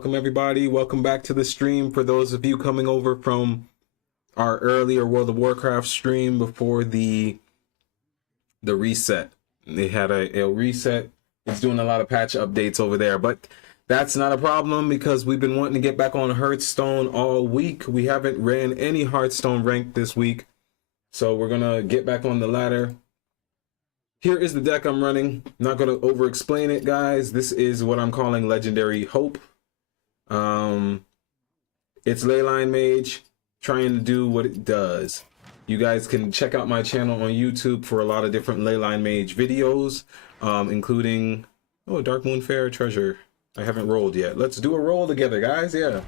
welcome everybody. Welcome back to the stream. For those of you coming over from our earlier World of Warcraft stream before the reset. They had a reset. It's doing a lot of patch updates over there, but that's not a problem because we've been wanting to get back on Hearthstone all week. We haven't ran any Hearthstone rank this week, so we're gonna get back on the ladder. Here is the deck I'm running. I'm not gonna over explain it, guys. This is what I'm calling Legendary Hope. It's Leyline Mage trying to do what it does. You guys can check out my channel on YouTube for a lot of different Leyline Mage videos, including Dark Moon Fair Treasure. I haven't rolled yet. Let's do a roll together, guys. Yeah.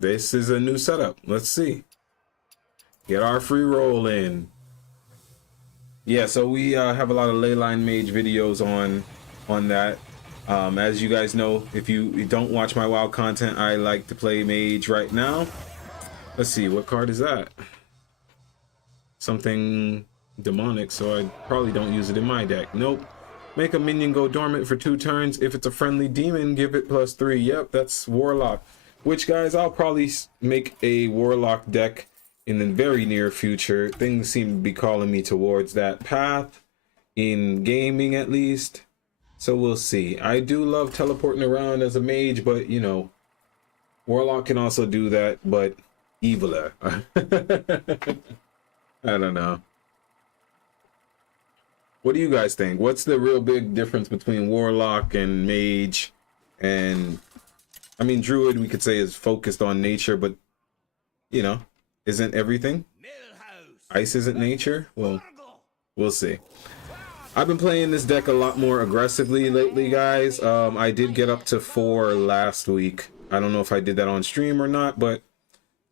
This is a new setup. Let's see. Get our free roll in. Yeah, so we have a lot of Leyline Mage videos on that. As you guys know, if you don't watch my WoW content, I like to play Mage right now. Let's see, what card is that? Something demonic, so I probably don't use it in my deck. Nope. Make a minion go dormant for 2 turns. If it's a friendly demon, give it +3. Yep, that's Warlock. Which, guys, I'll probably make a Warlock deck in the very near future. Things seem to be calling me towards that path, in gaming at least. So we'll see. I do love teleporting around as a mage, but you know, Warlock can also do that, but eviler. I don't know. What do you guys think? What's the real big difference between Warlock and Mage? And I mean, Druid we could say is focused on nature, but you know, isn't everything? Ice isn't nature? Well, we'll see. I've been playing this deck a lot more aggressively lately, guys. I did get up to 4 last week. I don't know if I did that on stream or not, but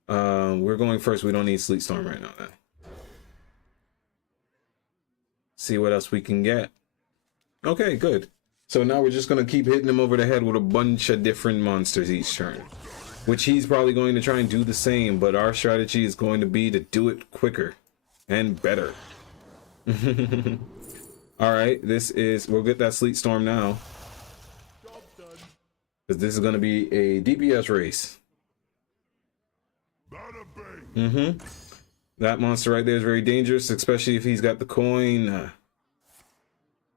we're going first. We don't need Sleet Storm right now then. See what else we can get. Okay, good. So now we're just going to keep hitting him over the head with a bunch of different monsters each turn, which he's probably going to try and do the same, but our strategy is going to be to do it quicker and better. All right, we'll get that Sleet Storm now, because this is going to be a DPS race. That monster right there is very dangerous, especially if he's got the coin.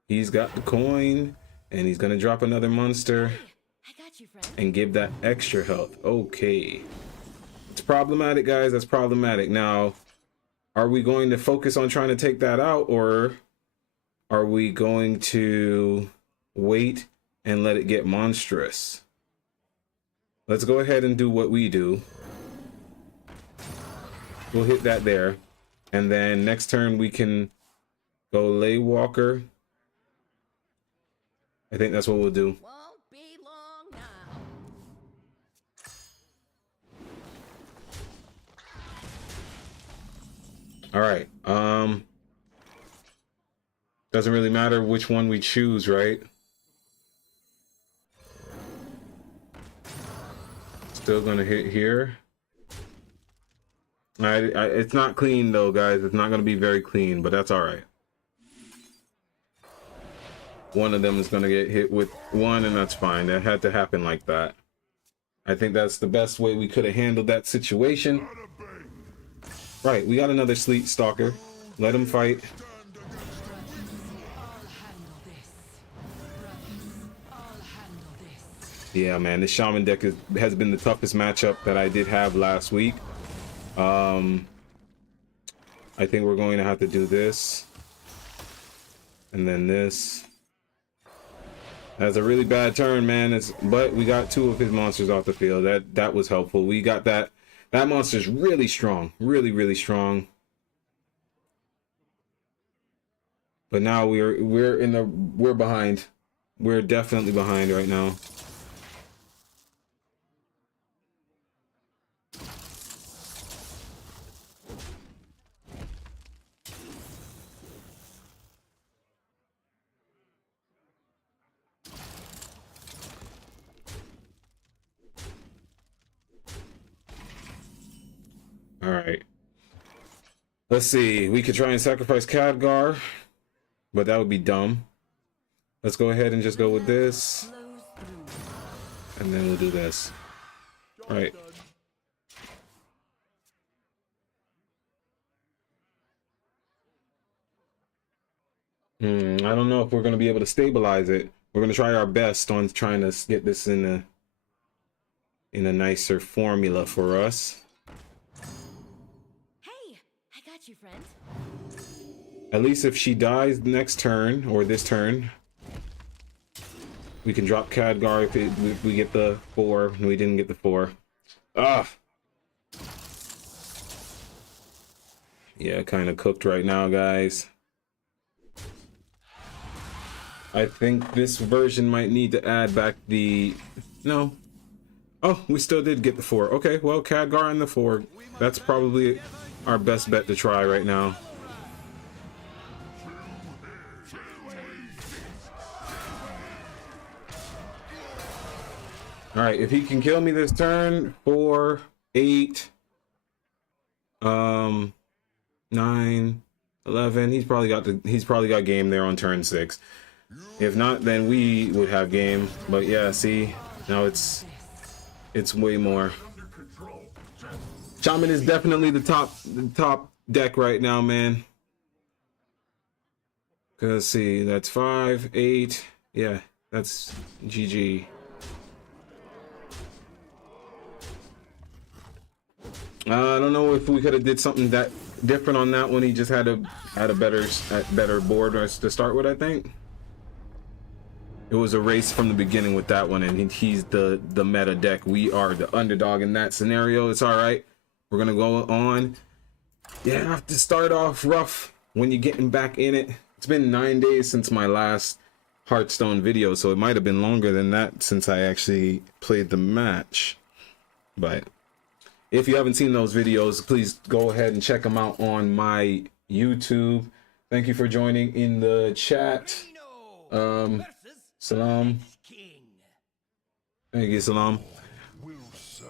He's got the coin, and he's going to drop another monster and give that extra health. Okay. It's problematic, guys. That's problematic. Now, are we going to focus on trying to take that out, or are we going to wait and let it get monstrous? Let's go ahead and do what we do. We'll hit that there. And then next turn we can go Lay Walker. I think that's what we'll do. Won't be long now. All right. Doesn't really matter which one we choose, right? Still gonna hit here. It's not clean though, guys. It's not gonna be very clean, but that's all right. One of them is gonna get hit with 1, and that's fine. That had to happen like that. I think that's the best way we could have handled that situation. Right, we got another Sleet Stalker. Let him fight. Yeah, man, this Shaman deck has been the toughest matchup that I did have last week. I think we're going to have to do this. And then this. That's a really bad turn, man. But we got 2 of his monsters off the field. That was helpful. We got that. That monster's really strong. Really, really strong. But now we're behind. We're definitely behind right now. All right. Let's see. We could try and sacrifice Khadgar, but that would be dumb. Let's go ahead and just go with this. And then we'll do this. All right. I don't know if we're going to be able to stabilize it. We're going to try our best on trying to get this in a nicer formula for us. Hey, I got you, friend. At least if she dies next turn or this turn, we can drop Khadgar if we get the 4 and we didn't get the 4. Ah. Yeah, kind of cooked right now, guys. I think this version might need to add back the... No. Oh, we still did get the 4. Okay, well, Khadgar and the 4. That's probably our best bet to try right now. Alright, if he can kill me this turn, 4, 8, 9, 11. He's probably got game there on turn 6. If not, then we would have game. But yeah, see, now it's way more. Shaman is definitely the top deck right now, man. Cause see, that's 5, 8. Yeah, that's GG. I don't know if we could have did something that different on that one. He just had a better board to start with. I think it was a race from the beginning with that one, and he's the meta deck. We are the underdog in that scenario. It's all right. We're gonna go on. You have to start off rough when you're getting back in it. It's been 9 days since my last Hearthstone video, so it might have been longer than that since I actually played the match. But if you haven't seen those videos, please go ahead and check them out on my YouTube. Thank you for joining in the chat. Salam. Thank you, Salam.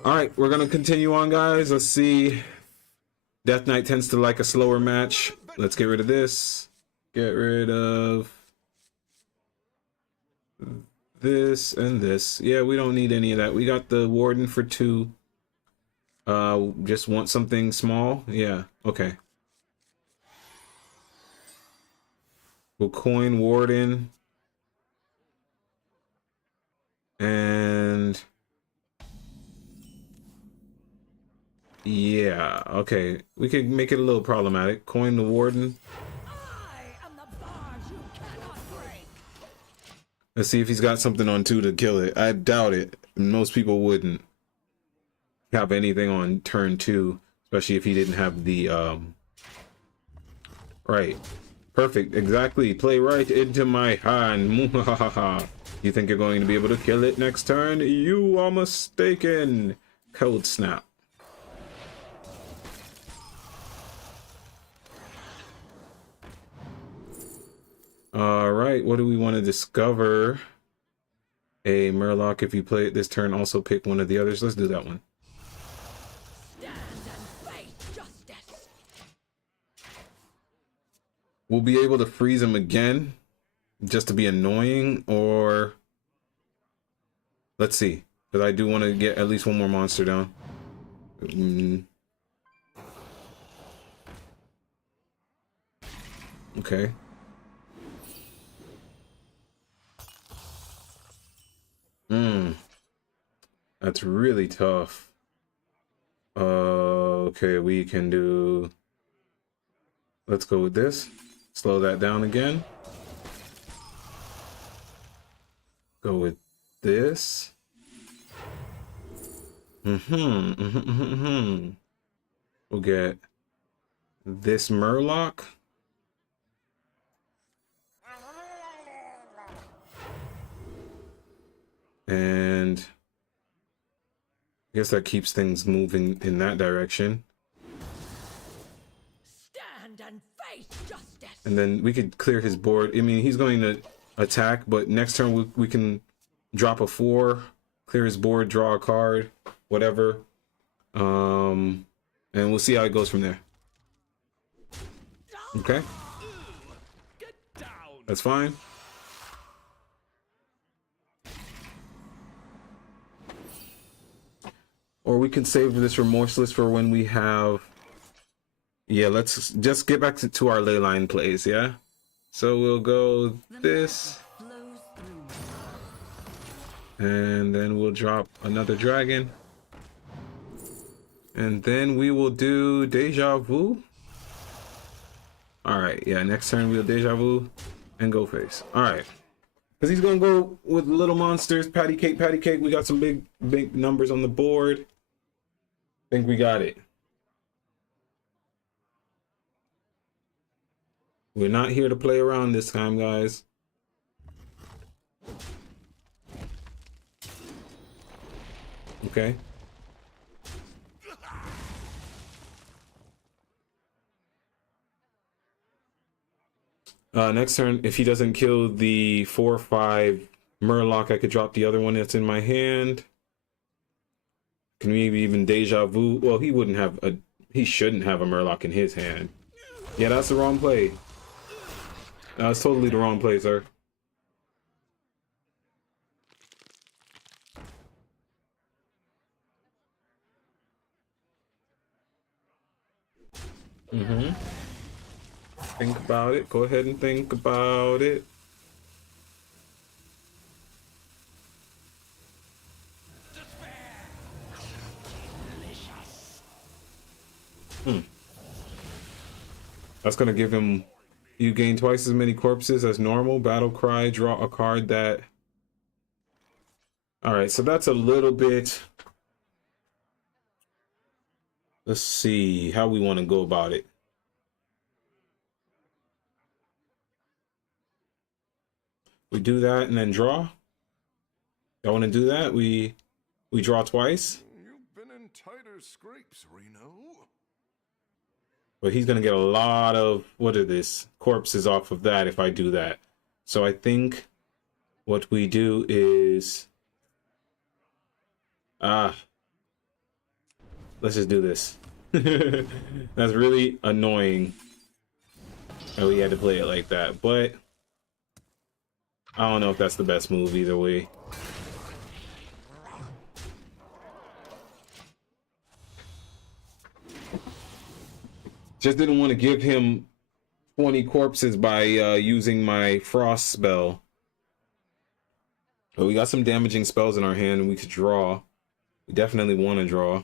All right, we're gonna continue on, guys. Let's see. Death Knight tends to like a slower match. Let's get rid of this. Get rid of this and this. Yeah, we don't need any of that. We got the Warden for 2. Just want something small. Yeah, okay. We'll coin Warden. And yeah, okay. We could make it a little problematic. Coin the Warden. I am the bars you cannot break. Let's see if he's got something on 2 to kill it. I doubt it. Most people wouldn't have anything on turn 2, especially if he didn't have the right. Perfect, exactly. Play right into my hand. You think you're going to be able to kill it next turn? You are mistaken. Code snap. All right, what do we want to discover? A Murloc. If you play it this turn, also pick one of the others. Let's do that one. We'll be able to freeze him again just to be annoying, or let's see, because I do want to get at least one more monster down. Okay. That's really tough. Okay, we can do... Let's go with this. Slow that down again. Go with this. We'll get this Murloc. And I guess that keeps things moving in that direction. Stand and face justice. And then we could clear his board. I mean, he's going to attack, but next turn we can drop a 4, clear his board, draw a card, whatever. And we'll see how it goes from there. Okay. That's fine. Or we can save this remorseless for when we have... Yeah, let's just get back to our leyline plays, yeah? So we'll go this. And then we'll drop another dragon. And then we will do Deja Vu. Alright, yeah, next turn we'll Deja Vu and go face. Alright. Because he's going to go with little monsters. Patty cake, patty cake. We got some big numbers on the board. I think we got it. We're not here to play around this time, guys. Okay. Next turn, if he doesn't kill the 4/5 Murloc, I could drop the other one that's in my hand. Can we even Deja Vu? Well, he wouldn't have a... He shouldn't have a Murloc in his hand. Yeah, that's the wrong play. That's totally the wrong play, sir. Think about it. Go ahead and think about it. That's gonna give him... You gain twice as many corpses as normal. Battle cry. Draw a card that... Alright, so that's a little bit... Let's see how we want to go about it. We do that and then draw. Y'all want to do that? We draw twice. You've been in tighter scrapes, Reno. But he's gonna get a lot of corpses off of that if I do that. So I think what we do is let's just do this. That's really annoying that we had to play it like that, but I don't know if that's the best move either way. Just didn't want to give him 20 corpses by using my frost spell. But we got some damaging spells in our hand and we could draw. We definitely want to draw.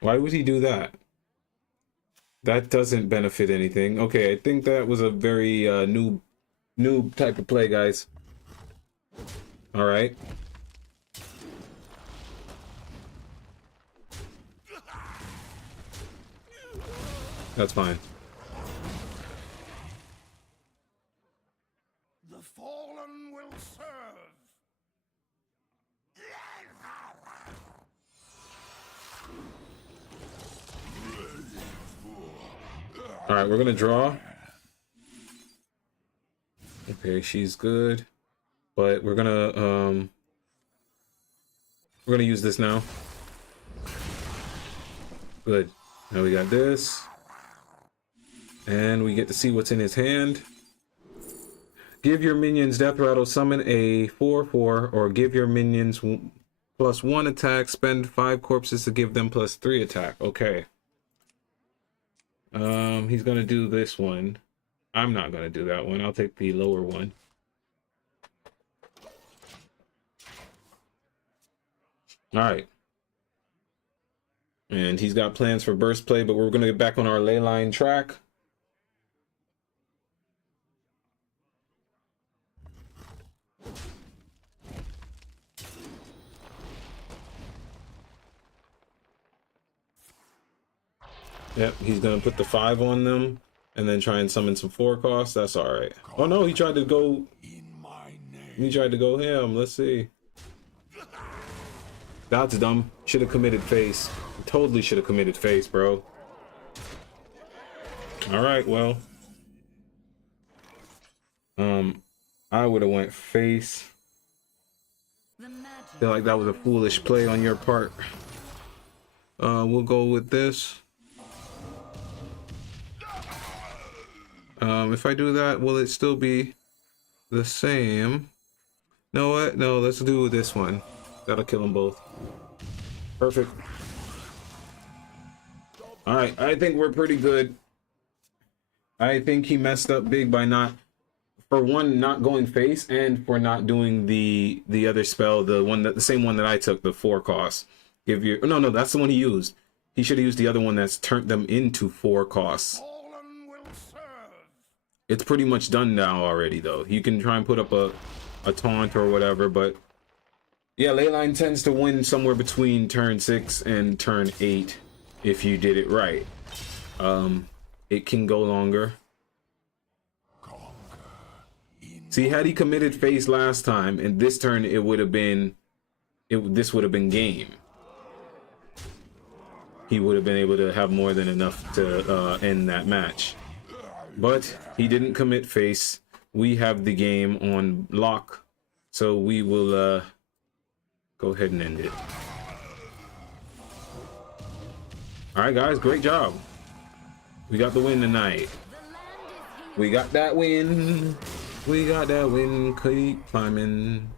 Why would he do that? That doesn't benefit anything. Okay, I think that was a very noob type of play, guys. All right. That's fine. The fallen will serve. All right, we're gonna draw. Okay, she's good, but we're gonna use this now. Good. Now we got this. And we get to see what's in his hand. Give your minions Death Rattle, summon a 4/4, or give your minions +1 attack, spend 5 corpses to give them +3 attack. Okay. He's gonna do this one. I'm not gonna do that one. I'll take the lower one. Alright. And he's got plans for burst play, but we're gonna get back on our leyline track. Yep, he's gonna put the 5 on them and then try and summon some 4 costs. That's all right. Oh no, he tried to go. He tried to go him. Let's see. That's dumb. Should have committed face. Totally should have committed face, bro. All right, well. I would have went face. Feel like that was a foolish play on your part. We'll go with this. If I do that, will it still be the same? know what? No, let's do this one. That'll kill them both. Perfect. All right, I think we're pretty good. I think he messed up big by not, for one, not going face, and for not doing the other spell, the same one that I took, the 4 costs. Give you no, that's the one he used. He should have used the other one that's turned them into 4 costs. Fallen will serve. It's pretty much done now already, though. You can try and put up a taunt or whatever, but yeah, Leyline tends to win somewhere between turn 6 and turn 8 if you did it right. It can go longer. See, had he committed face last time, and this turn it would have been, this would have been game. He would have been able to have more than enough to end that match. But he didn't commit face. We have the game on lock, so we will go ahead and end it. All right, guys, great job. We got the win tonight. We got that win. We got that win. Keep climbing.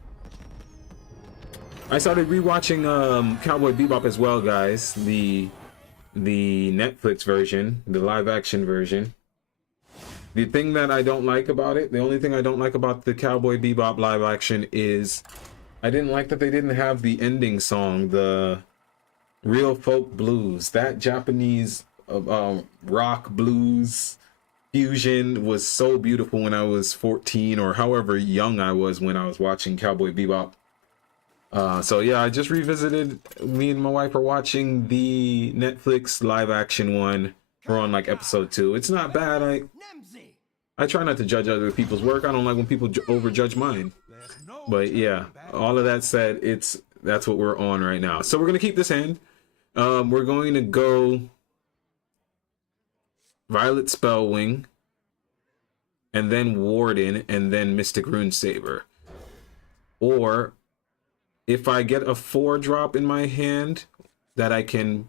I started rewatching Cowboy Bebop as well, guys. The Netflix version, the live action version. The thing that I don't like about it, the only thing I don't like about the Cowboy Bebop live action is I didn't like that they didn't have the ending song, the Real Folk Blues. That Japanese rock blues fusion was so beautiful when I was 14 or however young I was when I was watching Cowboy Bebop. So yeah, I just revisited. Me and my wife are watching the Netflix live action one. We're on like episode 2. It's not bad. I try not to judge other people's work. I don't like when people overjudge mine. But yeah, all of that said, that's what we're on right now. So we're gonna keep this hand. We're going to go Violet Spellwing, and then Warden, and then Mystic Runesaber. Or if I get a 4-drop in my hand that I can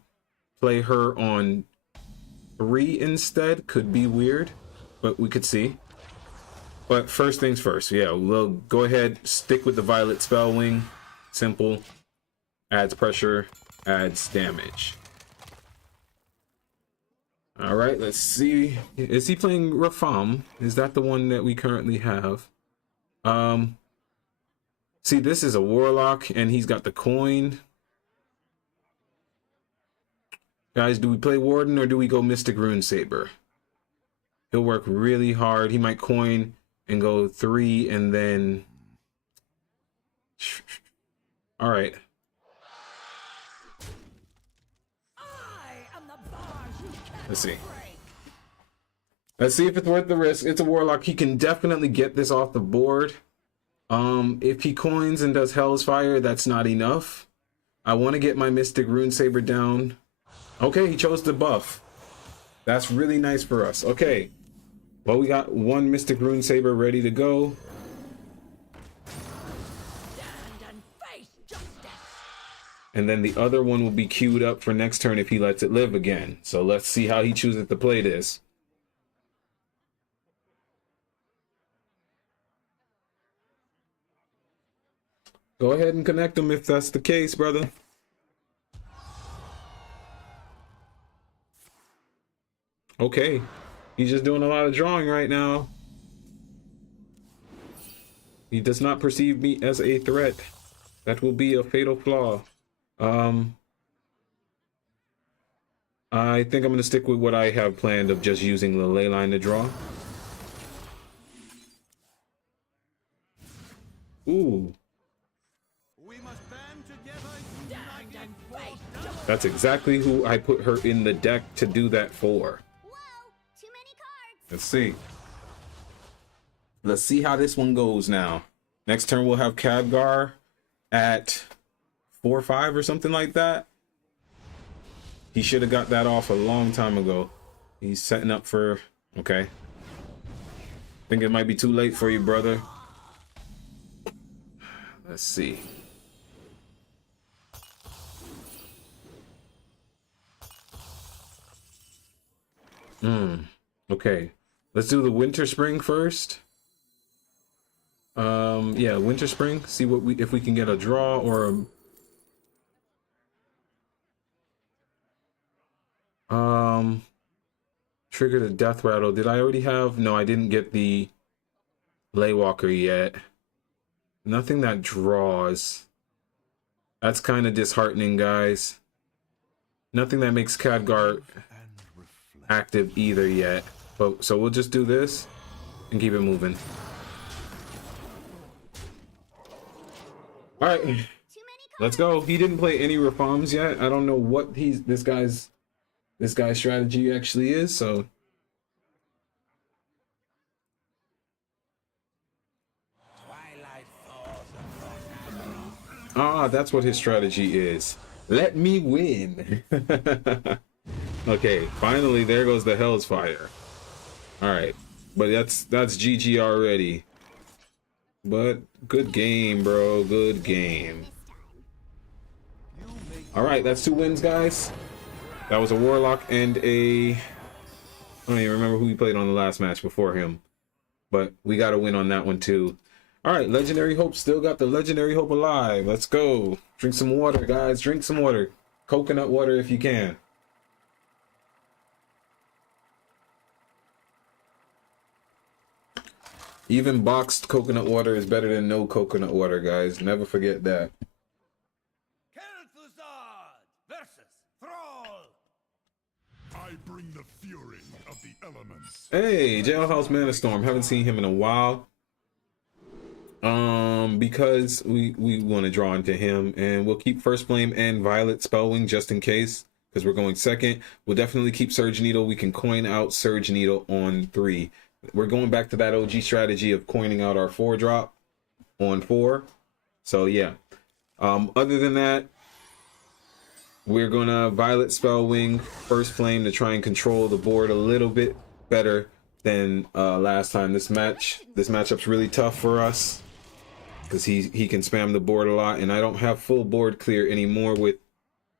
play her on 3 instead, could be weird, but we could see. But first things first, yeah, we'll go ahead, stick with the Violet Spellwing. Simple. Adds pressure, adds damage. All right, let's see. Is he playing Rafam? Is that the one that we currently have? See, this is a Warlock, and he's got the coin. Guys, do we play Warden or do we go Mystic Runesaber? He'll work really hard. He might coin and go 3 and then... All right. Let's see. Let's see if it's worth the risk. It's a Warlock. He can definitely get this off the board. If he coins and does Hell's Fire, that's not enough. I want to get my Mystic Runesaber down. Okay, he chose the buff. That's really nice for us. Okay. Well, we got one Mystic Runesaber ready to go. And then the other one will be queued up for next turn if he lets it live again. So let's see how he chooses to play this. Go ahead and connect them if that's the case, brother. Okay. He's just doing a lot of drawing right now. He does not perceive me as a threat. That will be a fatal flaw. I think I'm going to stick with what I have planned of just using the Leyline to draw. Ooh. That's exactly who I put her in the deck to do that for. Whoa, too many cards. Let's see. Let's see how this one goes now. Next turn we'll have Khadgar at 4-5 or something like that. He should have got that off a long time ago. He's setting up for... Okay. Think it might be too late for you, brother. Let's see. Okay. Let's do the Winter Spring first. Yeah, winter spring. See what if we can get a draw or trigger the death rattle. Did I already have? No, I didn't get the Laywalker yet. Nothing that draws. That's kind of disheartening, guys. Nothing that makes Khadgar active either yet. But so we'll just do this and keep it moving. All right, let's go. He didn't play any reforms yet. I don't know what this guy's strategy actually is. So that's what his strategy is. Let me win. Okay, finally there goes the Hell's Fire. All right, but that's GG already. But good game, bro. Good game. All right, that's 2 wins, guys. That was a Warlock and a... I don't even remember who we played on the last match before him. But we got a win on that one, too. All right, Legendary Hope still got the Legendary Hope alive. Let's go. Drink some water, guys. Drink some water. Coconut water if you can. Even boxed coconut water is better than no coconut water, guys. Never forget that. Versus Thrall. I bring the fury of the elements. Hey, Jailhouse Mana Storm. Haven't seen him in a while. Because we want to draw into him, and we'll keep First Flame and Violet Spellwing just in case, because we're going second. We'll definitely keep Surge Needle. We can coin out Surge Needle on 3. We're going back to that OG strategy of coining out our 4-drop on 4. So yeah. Other than that, we're gonna Violet Spellwing, First Flame to try and control the board a little bit better than last time. This matchup's really tough for us because he can spam the board a lot, and I don't have full board clear anymore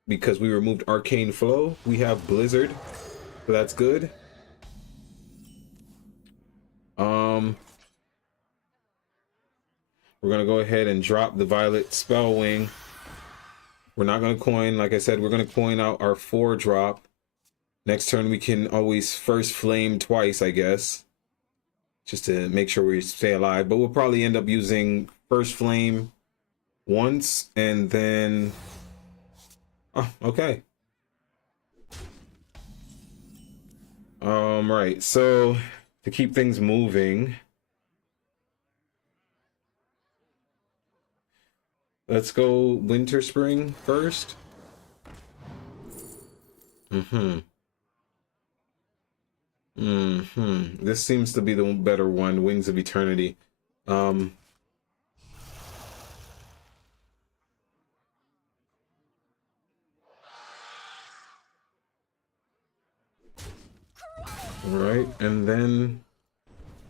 because we removed Arcane Flow. We have Blizzard, so that's good. We're gonna go ahead and drop the Violet Spellwing. We're not gonna coin, like I said, we're gonna coin out our 4-drop. Next turn we can always First Flame twice, I guess, just to make sure we stay alive. But we'll probably end up using First Flame once and then... Oh, okay. Right, so to keep things moving, let's go Winter Spring first. This seems to be the better one, Wings of Eternity. Right, and then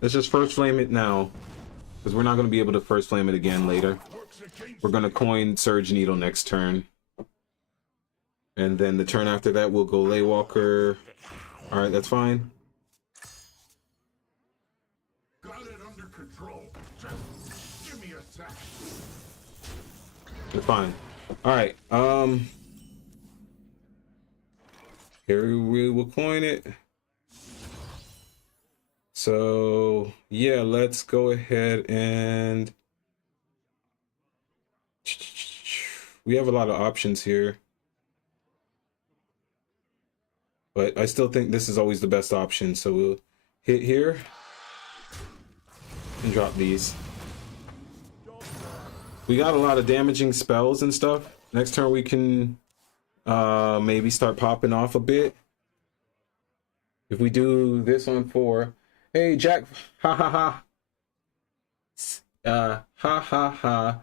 let's just First Flame it now, because we're not going to be able to First Flame it again later. We're going to coin Surge Needle next turn. And then the turn after that, we'll go Laywalker. Alright, that's fine. Got it under control. Just give me a sec. We're fine. Alright, here we will coin it. So, yeah, let's go ahead and... We have a lot of options here. But I still think this is always the best option. So we'll hit here and drop these. We got a lot of damaging spells and stuff. Next turn we can maybe start popping off a bit. If we do this on 4... Hey, Jack, ha ha ha. Ha ha ha.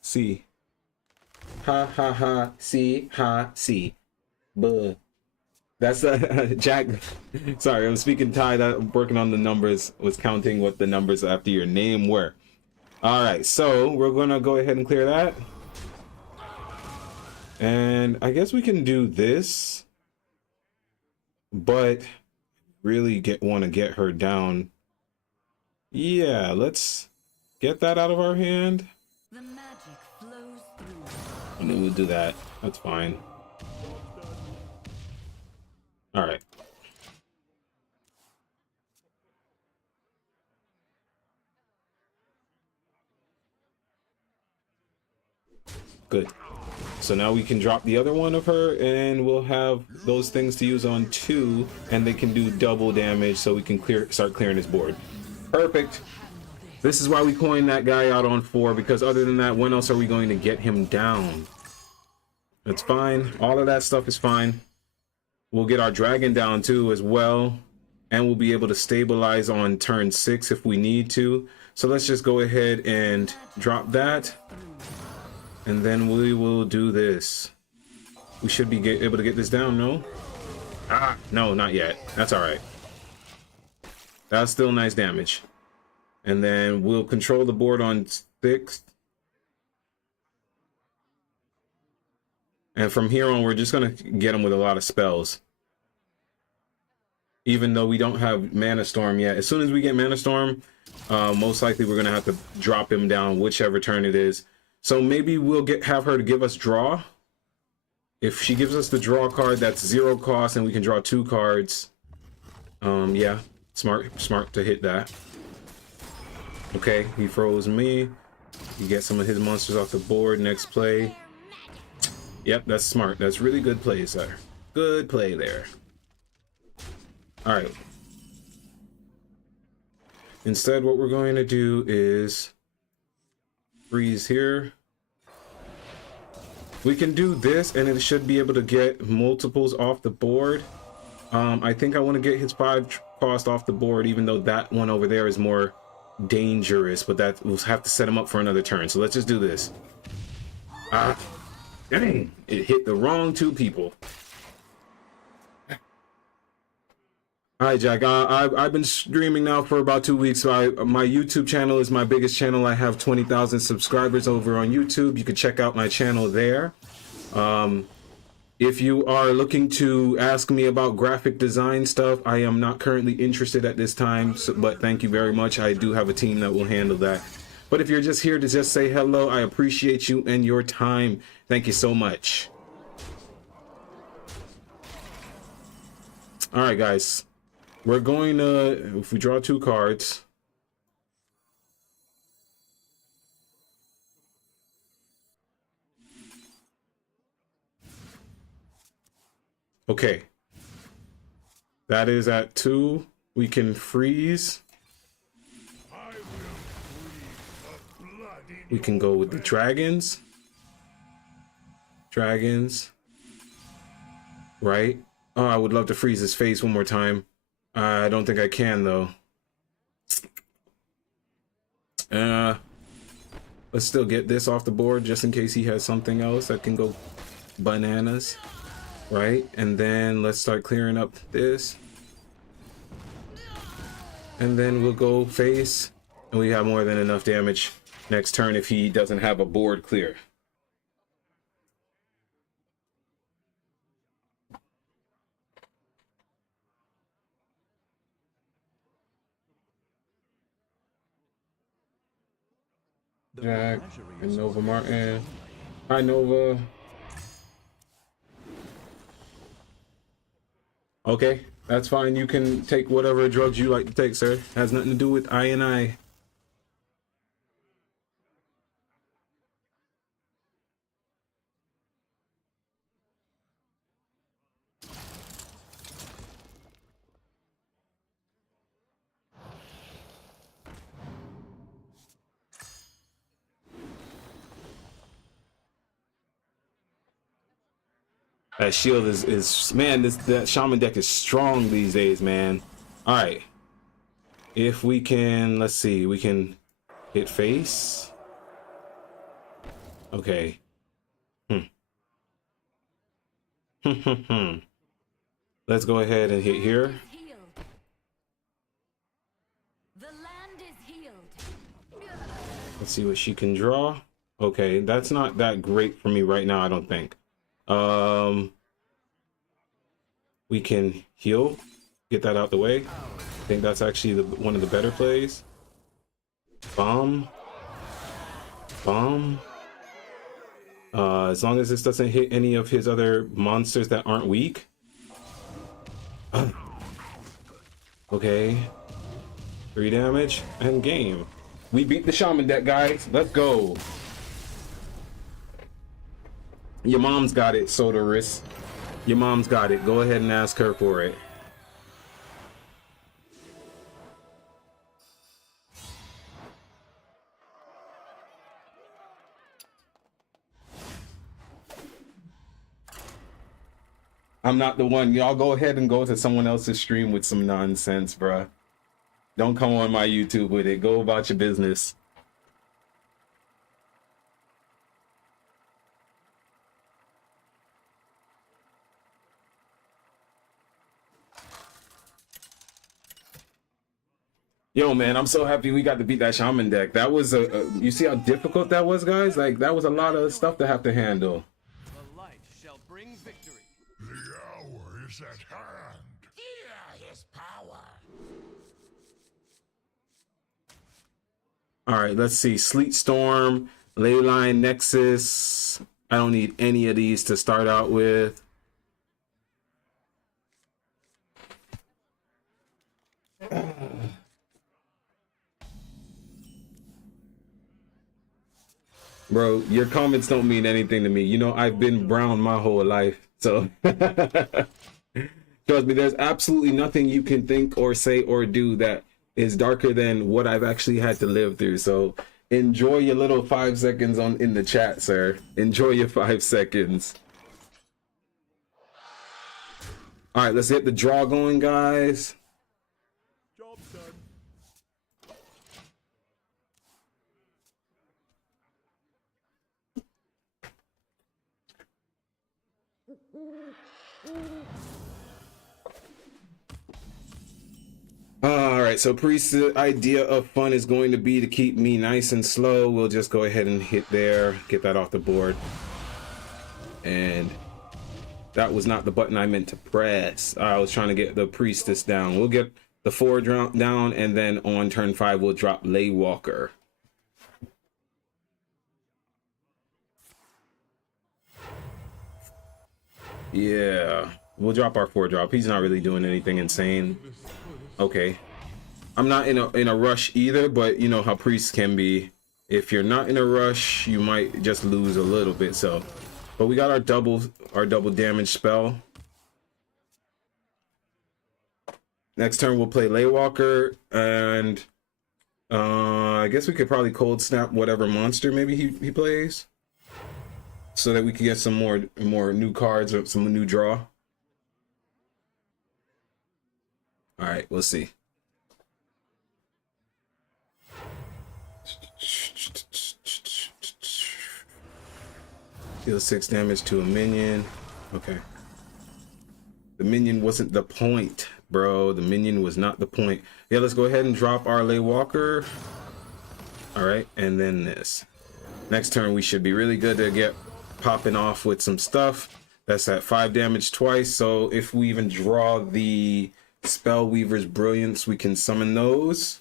C. Ha ha ha. C. Ha. C. Buh. That's Jack. Sorry, I was speaking Thai. I'm working on the numbers. Was counting what the numbers after your name were. All right, so we're gonna go ahead and clear that. And I guess we can do this. But... really want to get her down. Yeah, let's get that out of our hand. The magic flows through. And then we'll do that. That's fine. All right. Good. So now we can drop the other one of her and we'll have those things to use on 2 and they can do double damage so we can start clearing this board. Perfect. This is why we coined that guy out on 4, because other than that, when else are we going to get him down? That's fine. All of that stuff is fine. We'll get our dragon down too as well. And we'll be able to stabilize on turn 6 if we need to. So let's just go ahead and drop that. And then we will do this. We should be able to get this down, no? Ah, no, not yet. That's all right. That's still nice damage. And then we'll control the board on 6. And from here on, we're just going to get him with a lot of spells. Even though we don't have Mana Storm yet. As soon as we get Mana Storm, most likely we're going to have to drop him down whichever turn it is. So maybe we'll have her to give us draw. If she gives us the draw card, that's 0 cost and we can draw 2 cards. Yeah, smart to hit that. Okay, he froze me. You get some of his monsters off the board. Next play. Yep, that's smart. That's really good play, sir. Good play there. All right. Instead, what we're going to do is freeze here. We can do this and it should be able to get multiples off the board. I think I want to get his 5 cost off the board, even though that one over there is more dangerous, but that we'll have to set him up for another turn. So let's just do this. Ah, dang, it hit the wrong 2 people. All right, Jack. I've been streaming now for about 2 weeks. So my YouTube channel is my biggest channel. I have 20,000 subscribers over on YouTube. You can check out my channel there. If you are looking to ask me about graphic design stuff, I am not currently interested at this time. But thank you very much. I do have a team that will handle that. But if you're just here to just say hello, I appreciate you and your time. Thank you so much. All right, guys. We're going to, if we draw 2 cards. Okay. That is at 2. We can freeze. We can go with the dragons. Dragons. Right? Oh, I would love to freeze his face one more time. I don't think I can, though. Let's still get this off the board just in case he has something else that can go bananas. Right? And then let's start clearing up this. And then we'll go face. And we have more than enough damage next turn if he doesn't have a board clear. Jack and Nova Martin. Hi, Nova. Okay, that's fine. You can take whatever drugs you like to take, sir. Has nothing to do with I. That shield is man, that shaman deck is strong these days, man. All right. If we can, let's see, we can hit face. Okay. Let's go ahead and hit here. The land is healed. Let's see what she can draw. Okay, that's not that great for me right now, I don't think. We can heal, get that out the way. I think that's actually one of the better plays. Bomb. Bomb. As long as this doesn't hit any of his other monsters that aren't weak. Okay. 3 damage and game. We beat the shaman deck, guys. Let's go. Your mom's got it, Sodaris. Your mom's got it. Go ahead and ask her for it. I'm not the one. Y'all go ahead and go to someone else's stream with some nonsense, bruh. Don't come on my YouTube with it. Go about your business. Yo, man, I'm so happy we got to beat that shaman deck. That was you see how difficult that was, guys? Like, that was a lot of stuff to have to handle. The light shall bring victory. The hour is at hand. Fear his power. All right, let's see. Sleet Storm, Leyline Nexus. I don't need any of these to start out with. Bro, your comments don't mean anything to me. You know, I've been brown my whole life. So, trust me, there's absolutely nothing you can think or say or do that is darker than what I've actually had to live through. So, enjoy your little 5 seconds in the chat, sir. Enjoy your 5 seconds. All right, let's get the draw going, guys. Job done. All right, so Priest's idea of fun is going to be to keep me nice and slow. We'll just go ahead and hit there, get that off the board. And that was not the button I meant to press. I was trying to get the Priestess down. We'll get the 4 down, and then on turn 5, we'll drop Laywalker. Yeah, we'll drop our 4 drop. He's not really doing anything insane. Okay, I'm not in a rush either, but you know how priests can be. If you're not in a rush, you might just lose a little bit. So, but we got our double damage spell. Next turn we'll play Laywalker, and I guess we could probably cold snap whatever monster maybe he plays, so that we can get some more new cards or some new draw. All right, we'll see. Deal 6 damage to a minion. Okay. The minion wasn't the point, bro. The minion was not the point. Yeah, let's go ahead and drop our Laywalker. All right, and then this. Next turn, we should be really good to get popping off with some stuff. That's at 5 damage twice. So if we even draw the Spellweaver's Brilliance, we can summon those.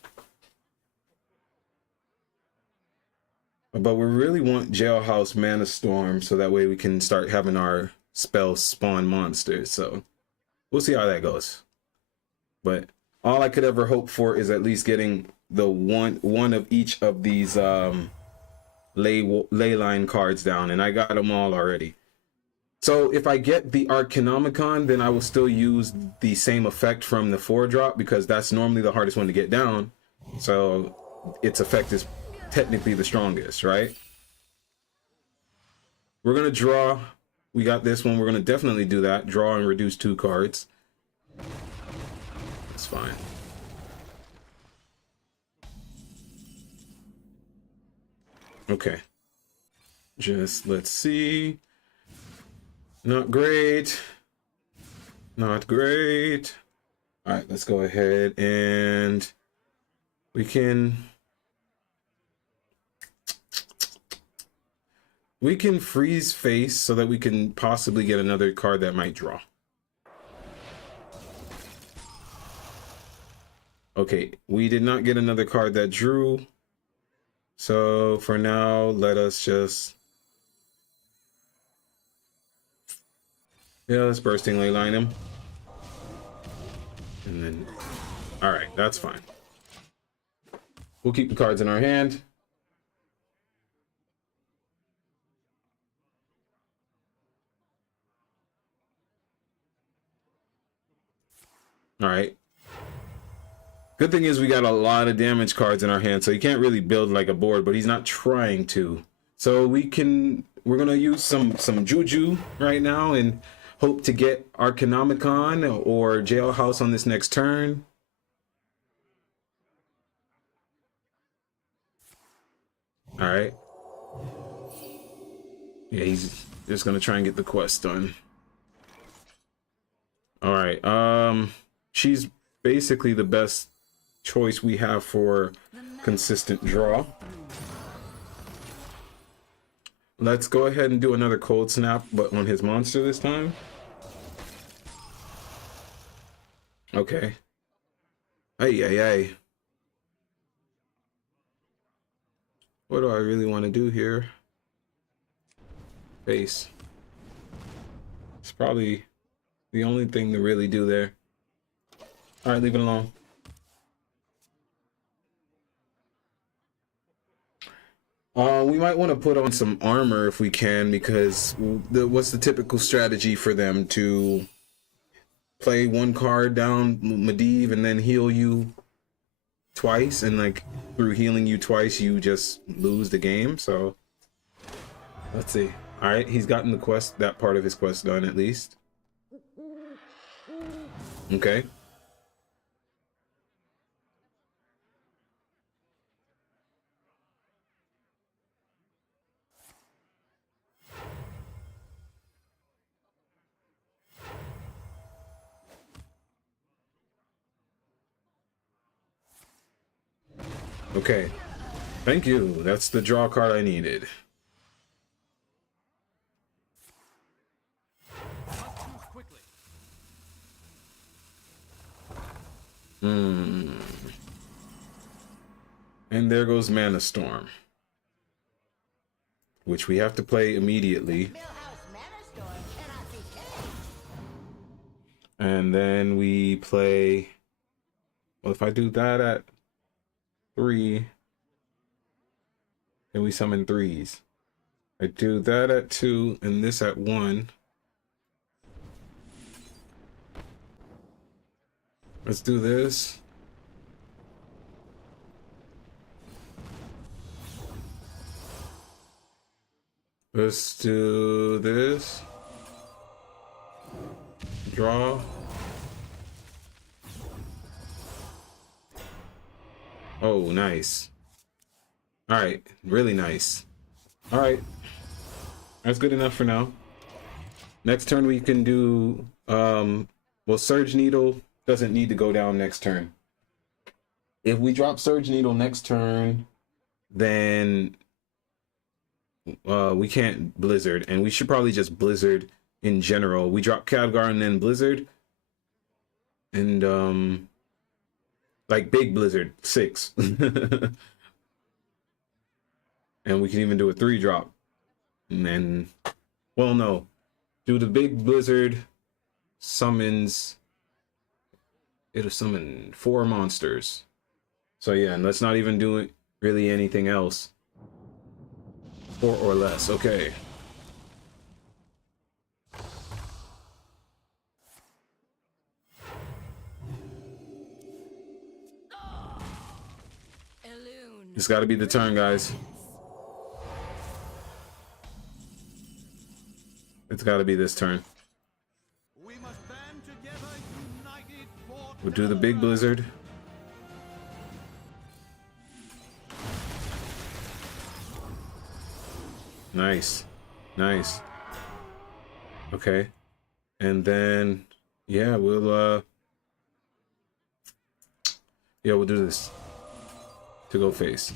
But we really want Jailhouse Mana Storm, so that way we can start having our spells spawn monsters. So we'll see how that goes. But all I could ever hope for is at least getting the one of each of these Leyline cards down, and I got them all already. So if I get the Arcanomicon, then I will still use the same effect from the 4 drop, because that's normally the hardest one to get down. So its effect is technically the strongest, right? We're gonna draw. We got this one. We're gonna definitely do that. Draw and reduce 2 cards. That's fine. Okay. Just let's see. Not great. Not great. All right, let's go ahead and we can freeze face so that we can possibly get another card that might draw. Okay, we did not get another card that drew. So for now, let us just, yeah, let's bursting leyline him. And then, all right, that's fine. We'll keep the cards in our hand. All right. Good thing is we got a lot of damage cards in our hand, so he can't really build like a board, but he's not trying to. So we're gonna use some juju right now and hope to get Arcanomicon or Jailhouse on this next turn. All right. Yeah, he's just gonna try and get the quest done. All right. She's basically the best choice we have for consistent draw. Let's go ahead and do another cold snap, but on his monster this time. Okay. Ay, ay, ay. What do I really want to do here? Face. It's probably the only thing to really do there. All right, leave it alone. We might want to put on some armor if we can, because what's the typical strategy for them? To play one card down Medivh and then heal you twice, and like through healing you twice you just lose the game. So let's see. All right, he's gotten the quest, that part of his quest done at least. Okay. Okay, thank you. That's the draw card I needed. And there goes Mana Storm, which we have to play immediately. And then we play, well, if I do that at 3, then we summon 3s. I do that at 2 and this at 1. Let's do this. Let's do this. Draw. Oh, nice. All right, really nice. All right, that's good enough for now. Next turn we can do, well, Surge Needle doesn't need to go down next turn. If we drop Surge Needle next turn, then we can't Blizzard, and we should probably just Blizzard in general. We drop Khadgar and then Blizzard, and like big Blizzard 6. And we can even do a 3-drop, and then, well, no, do the big Blizzard summons, it'll summon 4 monsters. So yeah, and let's not even do it really anything else. 4 or less. Okay. It's got to be the turn, guys. It's got to be this turn. We must band together, united for We'll do the big Blizzard. Nice. Nice. Okay. And then, yeah, we'll we'll do this to go face.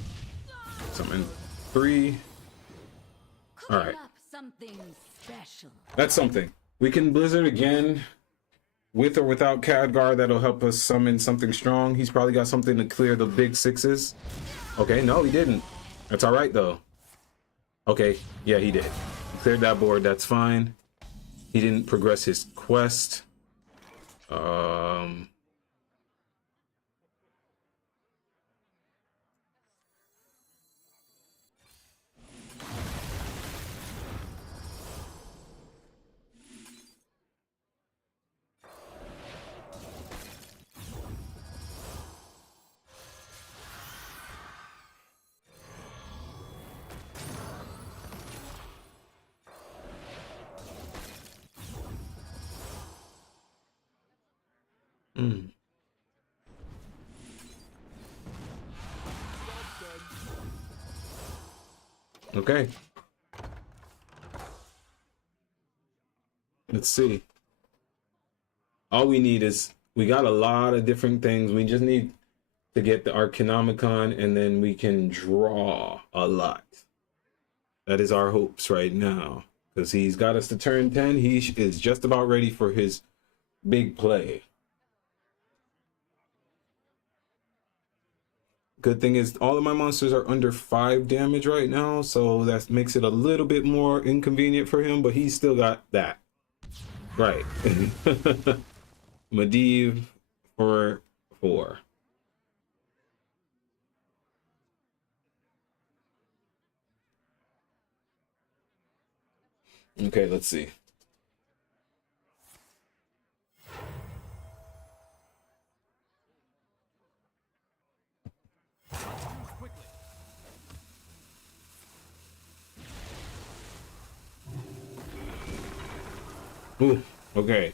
Summon 3. All right. Something special. That's something. We can Blizzard again with or without Khadgar. That'll help us summon something strong. He's probably got something to clear the big 6s. Okay, no, he didn't. That's all right though. Okay, yeah, he did. Cleared that board. That's fine. He didn't progress his quest. Okay. Let's see. All we need is, we got a lot of different things. We just need to get the Arcanomicon, and then we can draw a lot. That is our hopes right now, because he's got us to turn 10. He is just about ready for his big play. Good thing is all of my monsters are under 5 damage right now, so that makes it a little bit more inconvenient for him, but he's still got that. Right. Medivh for 4. Okay, let's see. Ooh, okay.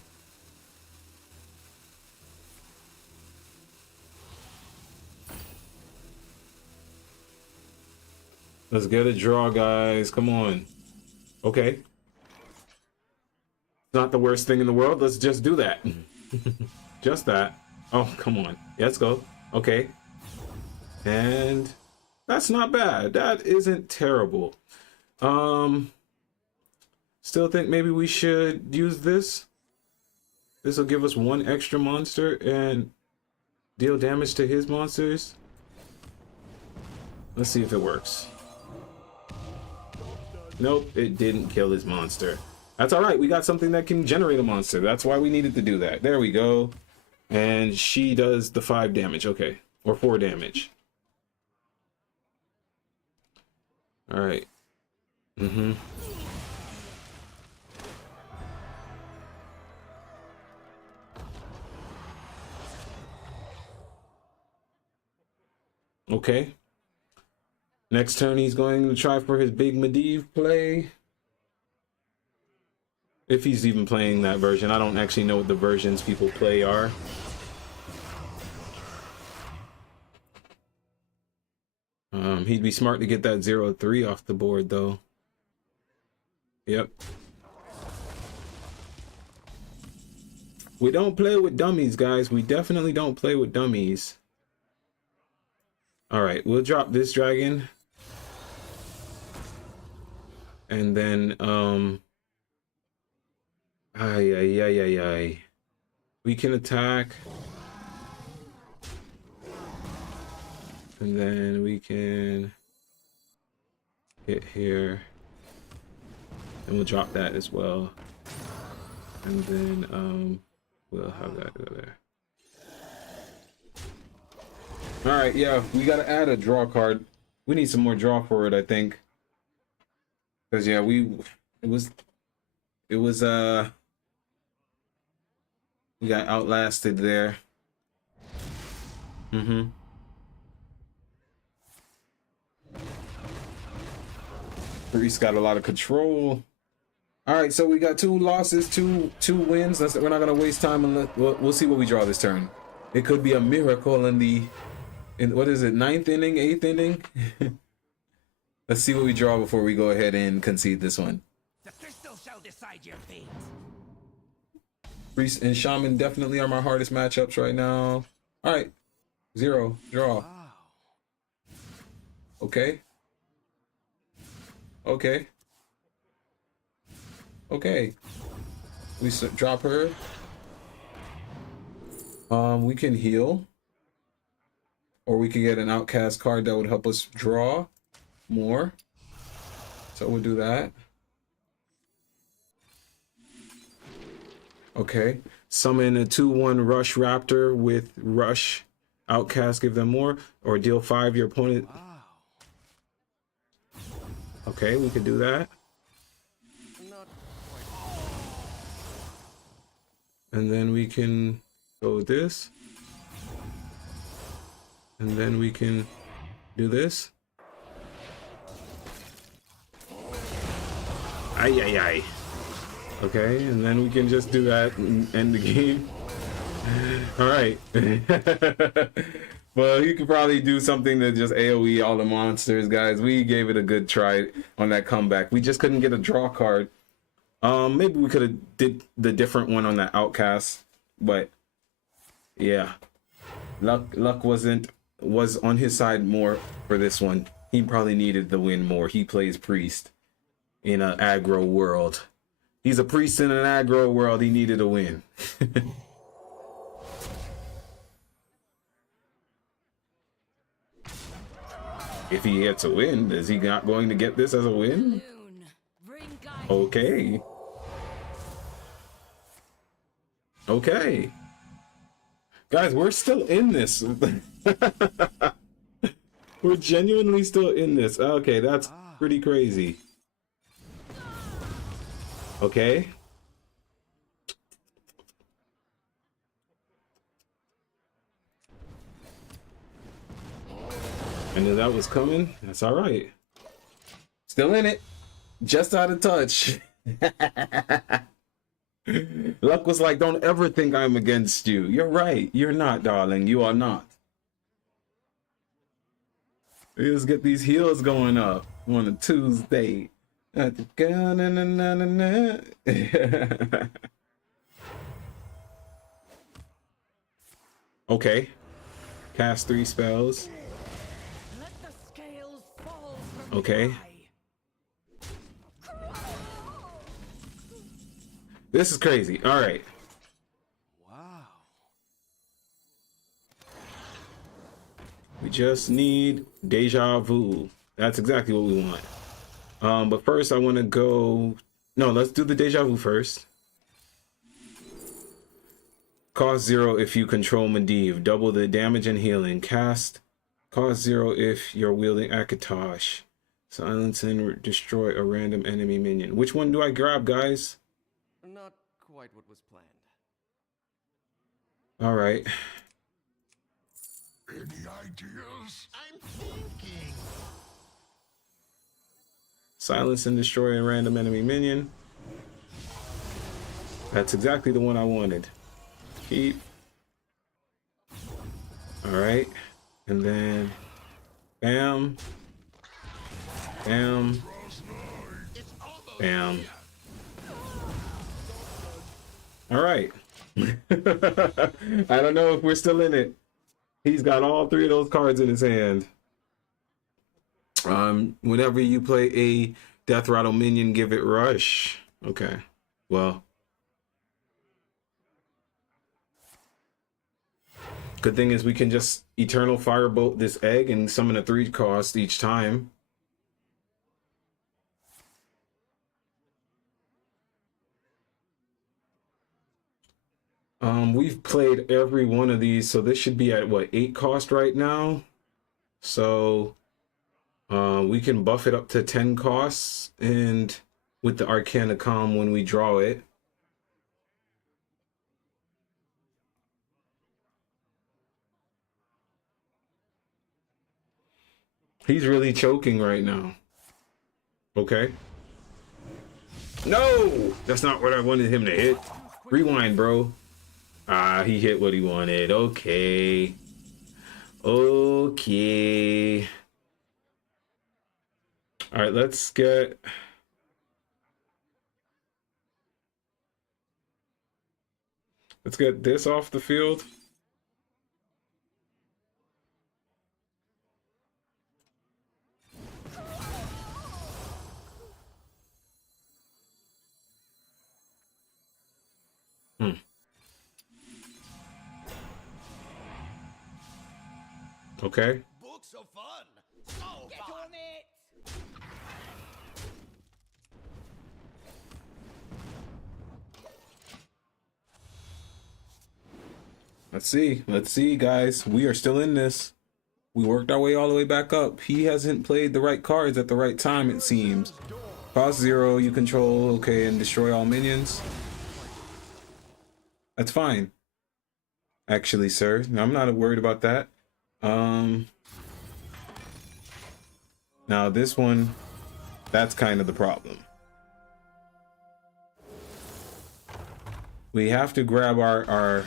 Let's get a draw, guys. Come on. Okay. Not the worst thing in the world. Let's just do that. Just that. Oh, come on. Let's go. Okay. And that's not bad. That isn't terrible. Still think maybe we should use this. This will give us 1 extra monster and deal damage to his monsters. Let's see if it works. Nope, it didn't kill his monster. That's all right. We got something that can generate a monster. That's why we needed to do that. There we go. And she does the 5 damage. Okay. Or 4 damage. All right. Okay. Next turn, he's going to try for his big Medivh play. If he's even playing that version. I don't actually know what the versions people play are. He'd be smart to get that 0-3 off the board, though. Yep. We don't play with dummies, guys. We definitely don't play with dummies. All right, we'll drop this dragon. And then, we can attack. And then we can hit here. And we'll drop that as well. And then, we'll have that go there. All right, yeah, we got to add a draw card. We need some more draw for it, I think. Because, yeah, we got outlasted there. Priest got a lot of control. All right, so we got 2 losses, two wins. We're not going to waste time. We'll see what we draw this turn. It could be a miracle in what is it, 9th inning, 8th inning? Let's see what we draw before we go ahead and concede this one. The crystal shall decide your fate. Priest and Shaman definitely are my hardest matchups right now. All right, 0, draw. Okay. Okay. Okay. We drop her. We can heal. Or we can get an outcast card that would help us draw. more. So we'll do that. Okay. Summon a 2/1 Rush Raptor with Rush Outcast, give them more, or deal 5 your opponent. Okay, we could do that. And then we can go with this. And then we can do this. Ay, ay, ay. Okay, and then we can just do that and end the game. All right. Well, you could probably do something to just AoE all the monsters, guys. We gave it a good try on that comeback. We just couldn't get a draw card. Maybe we could have did the different one on that outcast, but yeah, luck was on his side more for this one. He probably needed the win more. He plays priest in an aggro world. He's a priest in an aggro world. He needed a win. If he gets a win, is he not going to get this as a win? Okay. Okay. Guys, we're still in this. We're genuinely still in this. Okay, that's pretty crazy. Okay. I knew that was coming. That's all right. Still in it. Just out of touch. Luck was like, don't ever think I'm against you. You're right. You're not, darling. You are not. Let's get these heels going up on a Tuesday. Okay. Cast 3 spells. Okay. This is crazy. All right. Wow. We just need deja vu. That's exactly what we want. But first I want to go... No, let's do the deja vu first. Cost 0 if you control Medivh. Double the damage and healing. Cast. Cost 0 if you're wielding Akatosh. Silence and destroy a random enemy minion. Which one do I grab, guys? Not quite what was planned. All right. Any ideas? I'm thinking. Silence and destroy a random enemy minion. That's exactly the one I wanted. Keep. All right. And then bam. Bam. Bam. All right. I don't know if we're still in it. He's got all 3 of those cards in his hand. Whenever you play a Death Rattle minion, give it rush. Okay. Well. Good thing is we can just Eternal Firebolt this egg and summon a 3 cost each time. We've played every one of these, so this should be at what, 8 cost right now. So we can buff it up to 10 costs, and with the Arcana Calm when we draw it. He's really choking right now. Okay. No! That's not what I wanted him to hit. Rewind, bro. Ah, he hit what he wanted. Okay. Okay. All right, let's get... Let's get this off the field. Okay. Books are fun. So Get fun. on it! Let's see, guys. We are still in this. We worked our way all the way back up. He hasn't played the right cards at the right time, it seems. Cost 0, you control, okay, and destroy all minions. That's fine. Actually, sir, I'm not worried about that. Now this one, that's kind of the problem. We have to grab our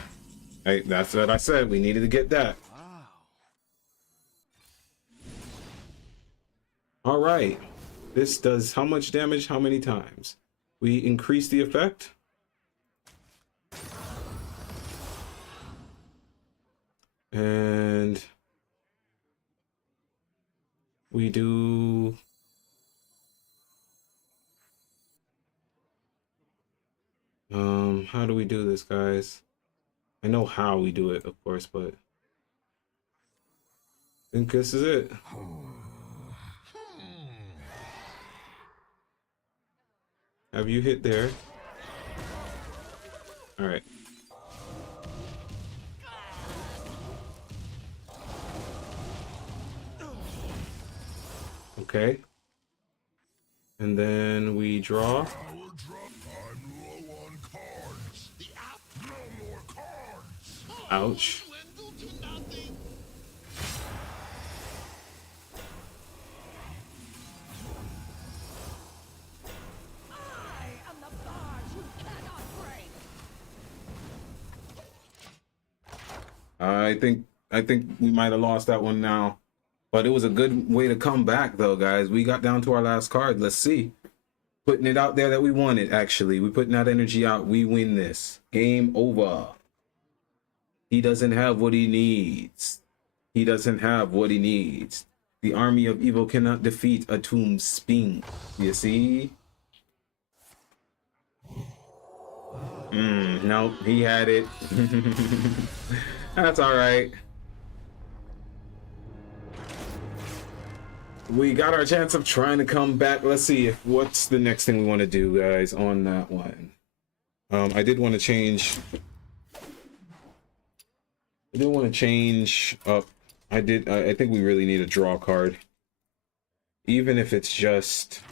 hey, that's what I said. We needed to get that. All right. This does how much damage? How many times? We increase the effect. And we do how do we do this, guys? I know how we do it, of course, but I think this is it. Have you hit there? All right. Okay. And then we draw. I'm low on cards. No more cards. Ouch. I am the bars you cannot break. I think we might have lost that one now. But it was a good way to come back, though, guys. We got down to our last card. Let's see. Putting it out there that we won it, actually. We're putting that energy out. We win this. Game over. He doesn't have what he needs. He doesn't have what he needs. The army of evil cannot defeat Atum Sphinx. You see? Nope, he had it. That's all right. We got our chance of trying to come back. Let's see what's the next thing we want to do, guys, on that one. I did want to change. I did want to change up. I think we really need a draw card, even if it's just.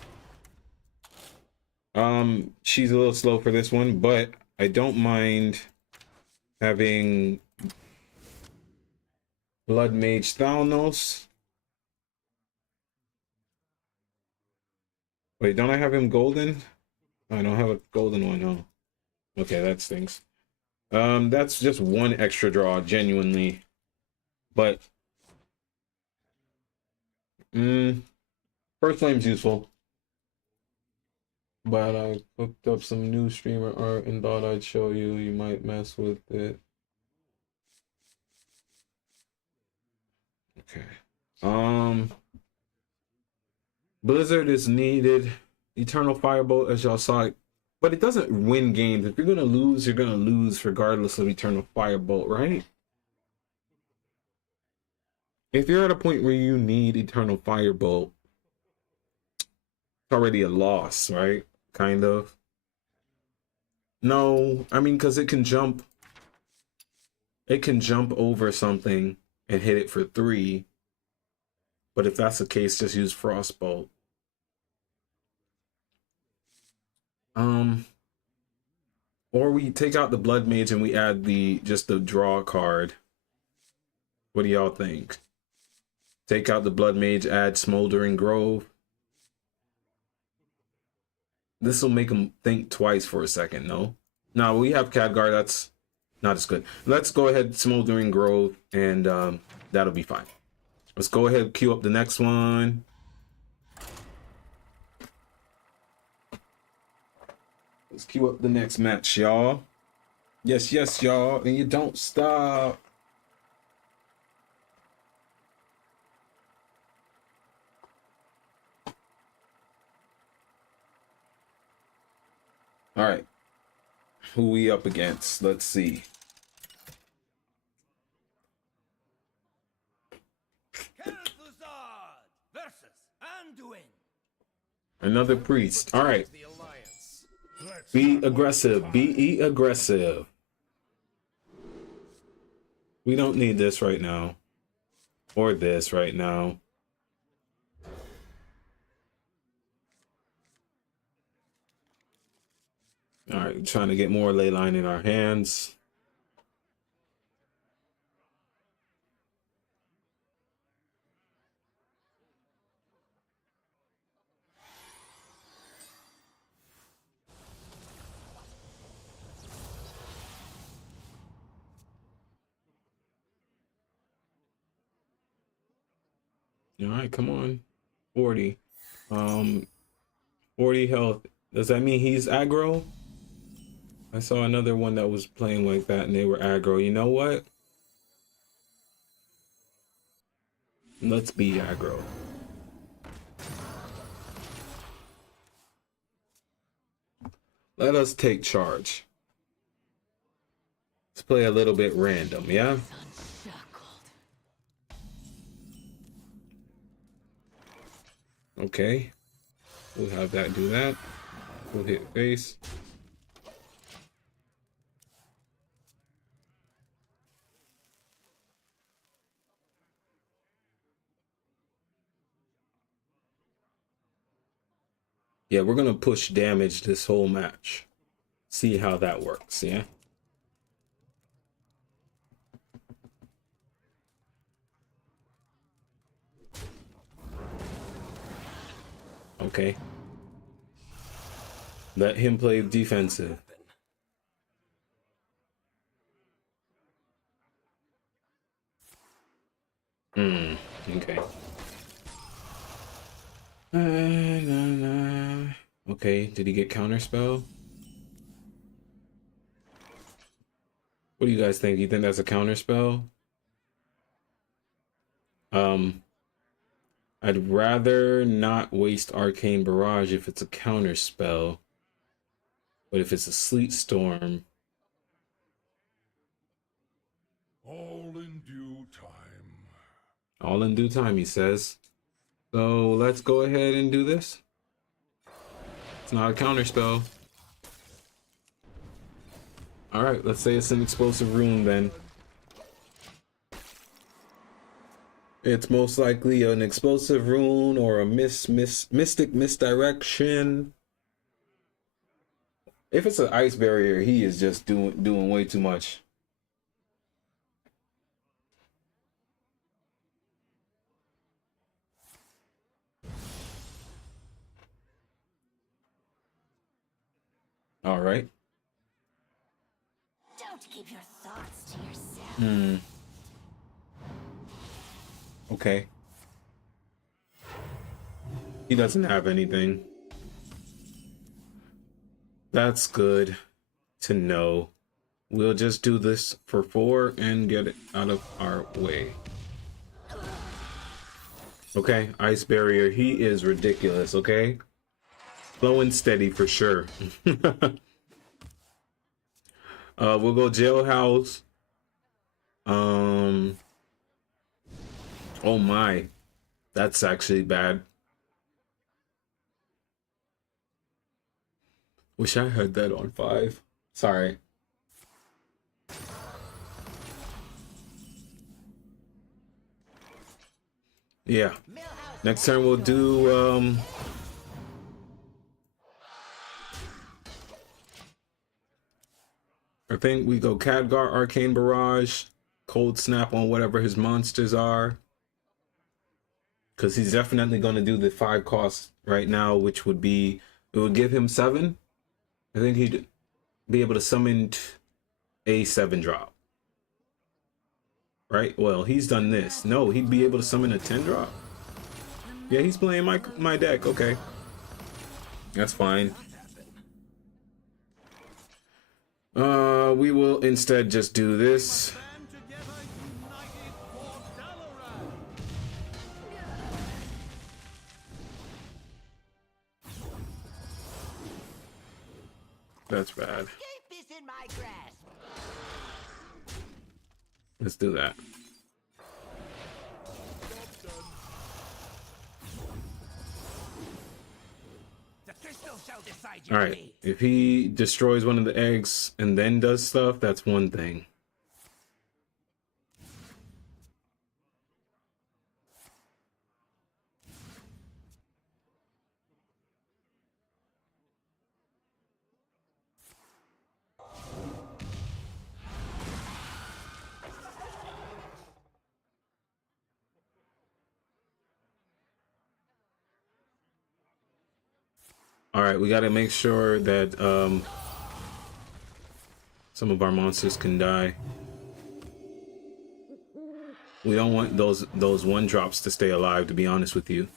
She's a little slow for this one, but I don't mind having Blood Mage Thalnos. Wait, don't I have him golden? I don't have a golden one, huh? Okay, that stinks. That's just one extra draw, genuinely. But first flame's useful. But I hooked up some new streamer art and thought I'd show you. You might mess with it. Okay. Blizzard is needed. Eternal Firebolt, as y'all saw it. But it doesn't win games. If you're going to lose, you're going to lose regardless of Eternal Firebolt, right? If you're at a point where you need Eternal Firebolt, it's already a loss, right? Kind of. No, I mean, because it can jump. It can jump over something and hit it for 3. But if that's the case, just use Frostbolt. Or we take out the Blood Mage and we add just the draw card. What do y'all think? Take out the Blood Mage, add Smoldering Grove. This will make them think twice for a second, no? No, we have Khadgar, that's not as good. Let's go ahead, Smoldering Grove, and that'll be fine. Let's go ahead and queue up the next one. Let's queue up the next match, y'all. Yes, yes, y'all. And you don't stop. All right. Who we up against? Let's see. Another priest. All right. Be aggressive. Be aggressive. We don't need this right now. Or this right now. Alright, trying to get more Leyline in our hands. Alright, come on. 40. 40 health. Does that mean he's aggro? I saw another one that was playing like that and they were aggro. You know what? Let's be aggro. Let us take charge. Let's play a little bit random, yeah? Okay. We'll have that do that. We'll hit face. Yeah, we're gonna push damage this whole match. See how that works, yeah? Okay. Let him play defensive. Okay. Okay, did he get counterspell? What do you guys think? You think that's a counterspell? I'd rather not waste Arcane Barrage if it's a counterspell. But if it's a Sleet Storm... All in due time. All in due time, he says. So let's go ahead and do this. It's not a counterspell. Alright, let's say it's an explosive rune then. It's most likely an explosive rune or a mystic misdirection. If it's an ice barrier, he is just doing way too much. All right. Don't keep your thoughts to yourself. Okay. He doesn't have anything. That's good to know. We'll just do this for 4 and get it out of our way. Okay, ice barrier. He is ridiculous, okay? Slow and steady for sure. We'll go jailhouse. Oh my. That's actually bad. Wish I had that on 5. Sorry. Yeah. Next turn we'll do I think we go Khadgar, Arcane Barrage, Cold Snap on whatever his monsters are. Because he's definitely going to do the 5 costs right now, which would be, it would give him 7. I think he'd be able to summon a 7 drop. Right? Well, he's done this. No, he'd be able to summon a 10 drop. Yeah, he's playing my deck. Okay. That's fine. We will instead just do this. Band together, united for Dalaran. That's bad. Escape is in my grasp. Let's do that. The crystal shall decide All your right. fate. If he destroys one of the eggs and then does stuff, that's one thing. All right, we got to make sure that some of our monsters can die. We don't want those one drops to stay alive, to be honest with you.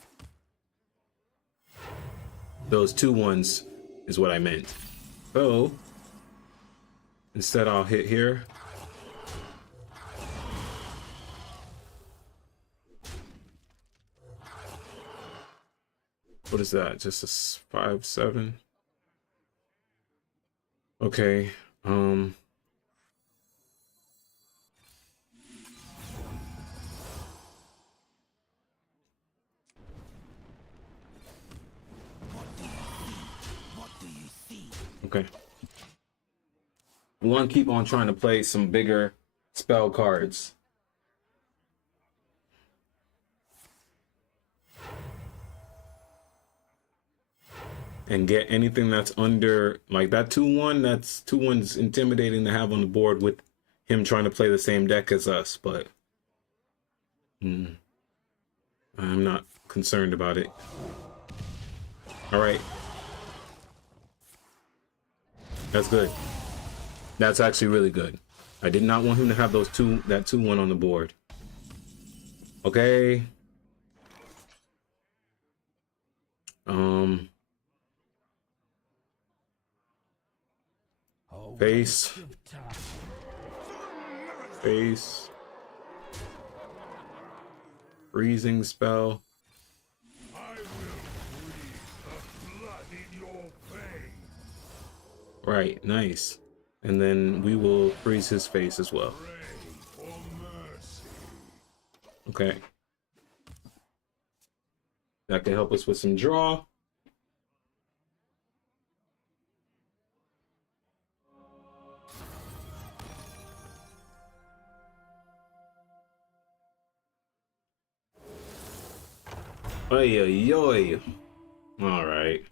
Those 2-1s is what I meant. So instead I'll hit here. What is that? Just a 5/7? Okay. Okay. We want to keep on trying to play some bigger spell cards. And get anything that's under, like that 2-1, that's 2-1's intimidating to have on the board with him trying to play the same deck as us, but I'm not concerned about it. All right. That's good. That's actually really good. I did not want him to have that 2-1 on the board. Okay. Face. Face. Freezing spell. I will freeze the blood in your veins. Right, nice. And then we will freeze his face as well. Pray for mercy. Okay. That can help us with some draw. Oy, oy, oy. All right.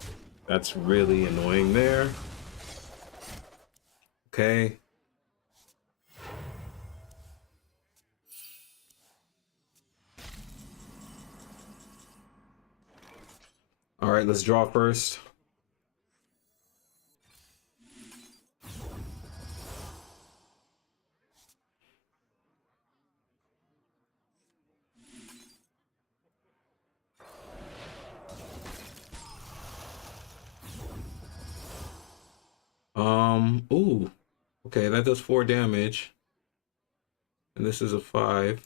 That's really annoying there. Okay. All right, let's draw first. Ooh. Okay, that does 4 damage. And this is a 5.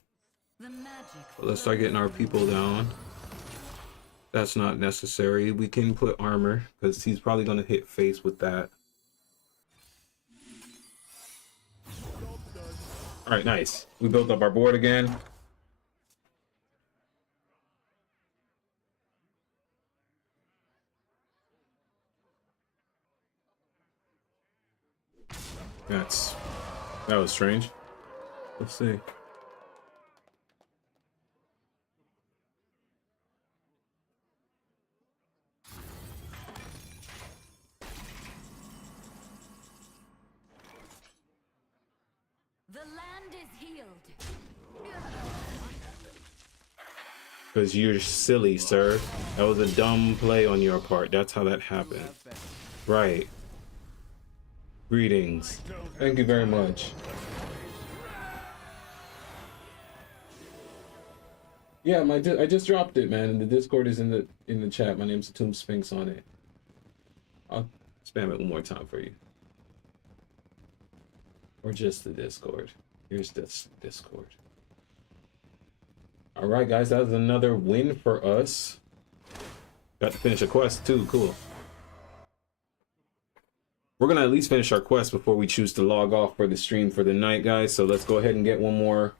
Let's start getting our people down. That's not necessary. We can put armor, because he's probably going to hit face with that. Alright, nice. We built up our board again. That was strange. Let's see. The land is healed. Because you're silly, sir. That was a dumb play on your part. That's how that happened. Right. Greetings. Thank you very much. Yeah, I just dropped it, man. The Discord is in the chat. My name's Atum Sphinx on it. I'll spam it one more time for you. Or just the Discord. Here's this Discord. All right, guys, that was another win for us. Got to finish a quest too. Cool. We're gonna at least finish our quest before we choose to log off for the stream for the night, guys. So let's go ahead and get one more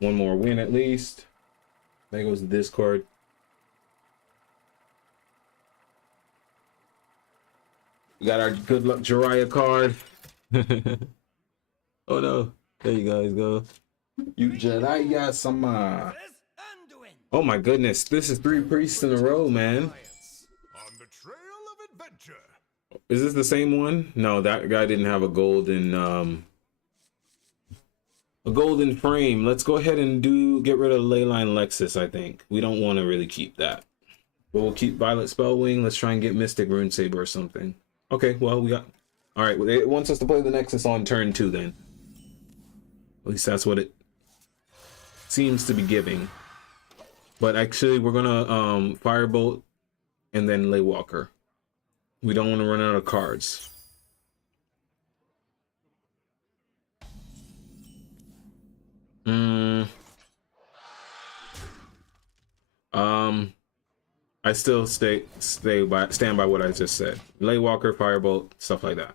win at least. There goes the Discord. We got our good luck Jiraiya card. Oh no! There you guys go. You Jiraiya sama. Oh my goodness! This is 3 priests in a row, man. On the trail of adventure. Is this the same one? No, that guy didn't have a golden frame. Let's go ahead and get rid of Leyline Lexus, I think. We don't want to really keep that. But we'll keep Violet Spellwing. Let's try and get Mystic Rune Saber or something. Okay, well, we got... Alright, well, it wants us to play the Nexus on turn 2 then. At least that's what it seems to be giving. But actually, we're gonna Firebolt and then Laywalker. We don't want to run out of cards. I still stand by what I just said. Laywalker, Firebolt, stuff like that.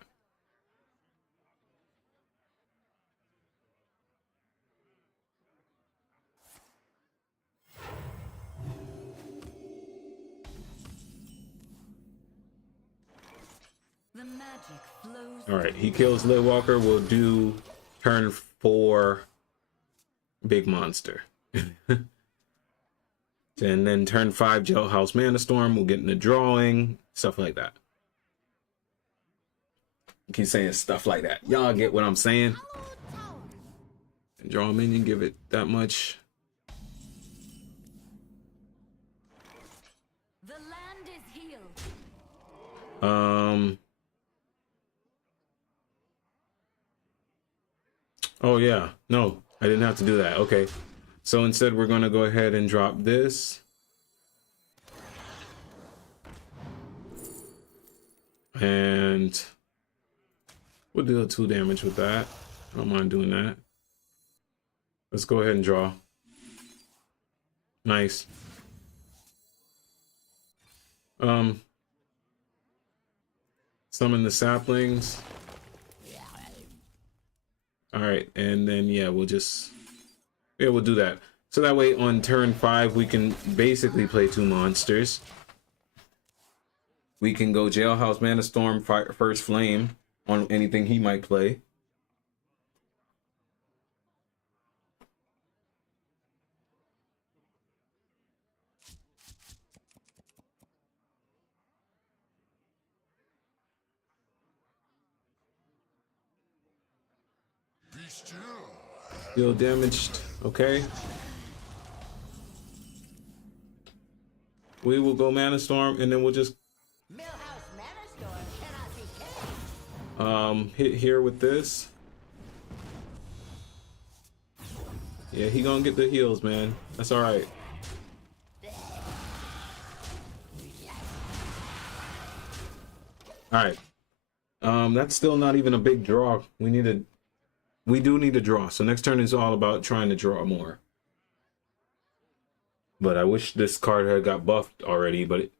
The magic flows. All right, he kills Laywalker. We'll do turn 4 big monster. And then turn 5 Jailhouse Mana Storm. We'll get in the drawing, stuff like that. I keep saying stuff like that. Y'all get what I'm saying? And draw a minion, give it that much. The land is healed. Oh yeah, no, I didn't have to do that. Okay. So instead, we're going to go ahead and drop this. And we'll deal 2 damage with that. I don't mind doing that. Let's go ahead and draw. Nice. Summon the saplings. All right, and then yeah, we'll do that. So that way on turn 5 we can basically play 2 monsters. We can go Jailhouse Mana Storm, First Flame on anything he might play. Be still. Feel damaged. Okay. We will go Mana Storm and then we'll just Millhouse Mana Storm cannot be killed. hit here with this. Yeah, he gonna get the heals, man. That's all right. All right. That's still not even a big draw. We do need to draw. So next turn is all about trying to draw more. But I wish this card had got buffed already, but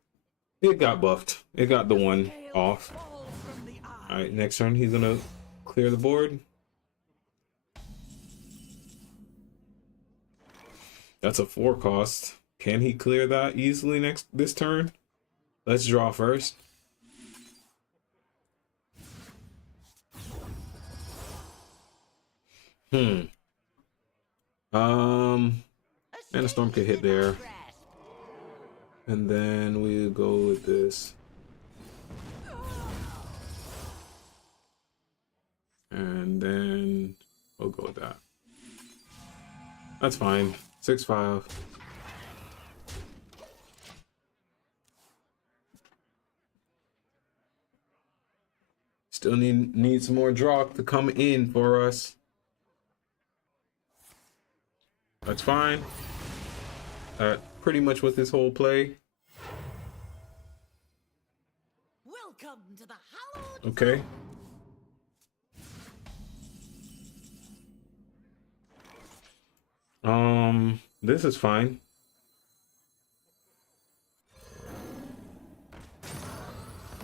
it got buffed. It got the one off. All right, next turn he's gonna clear the board. That's a 4 cost. Can he clear that easily this turn? Let's draw first. Mana Storm could hit there. And then we'll go with this. And then we'll go with that. That's fine. 6/5. Still need some more draw to come in for us. That's fine. Pretty much with this whole play. Welcome to the hallowed. Okay. This is fine.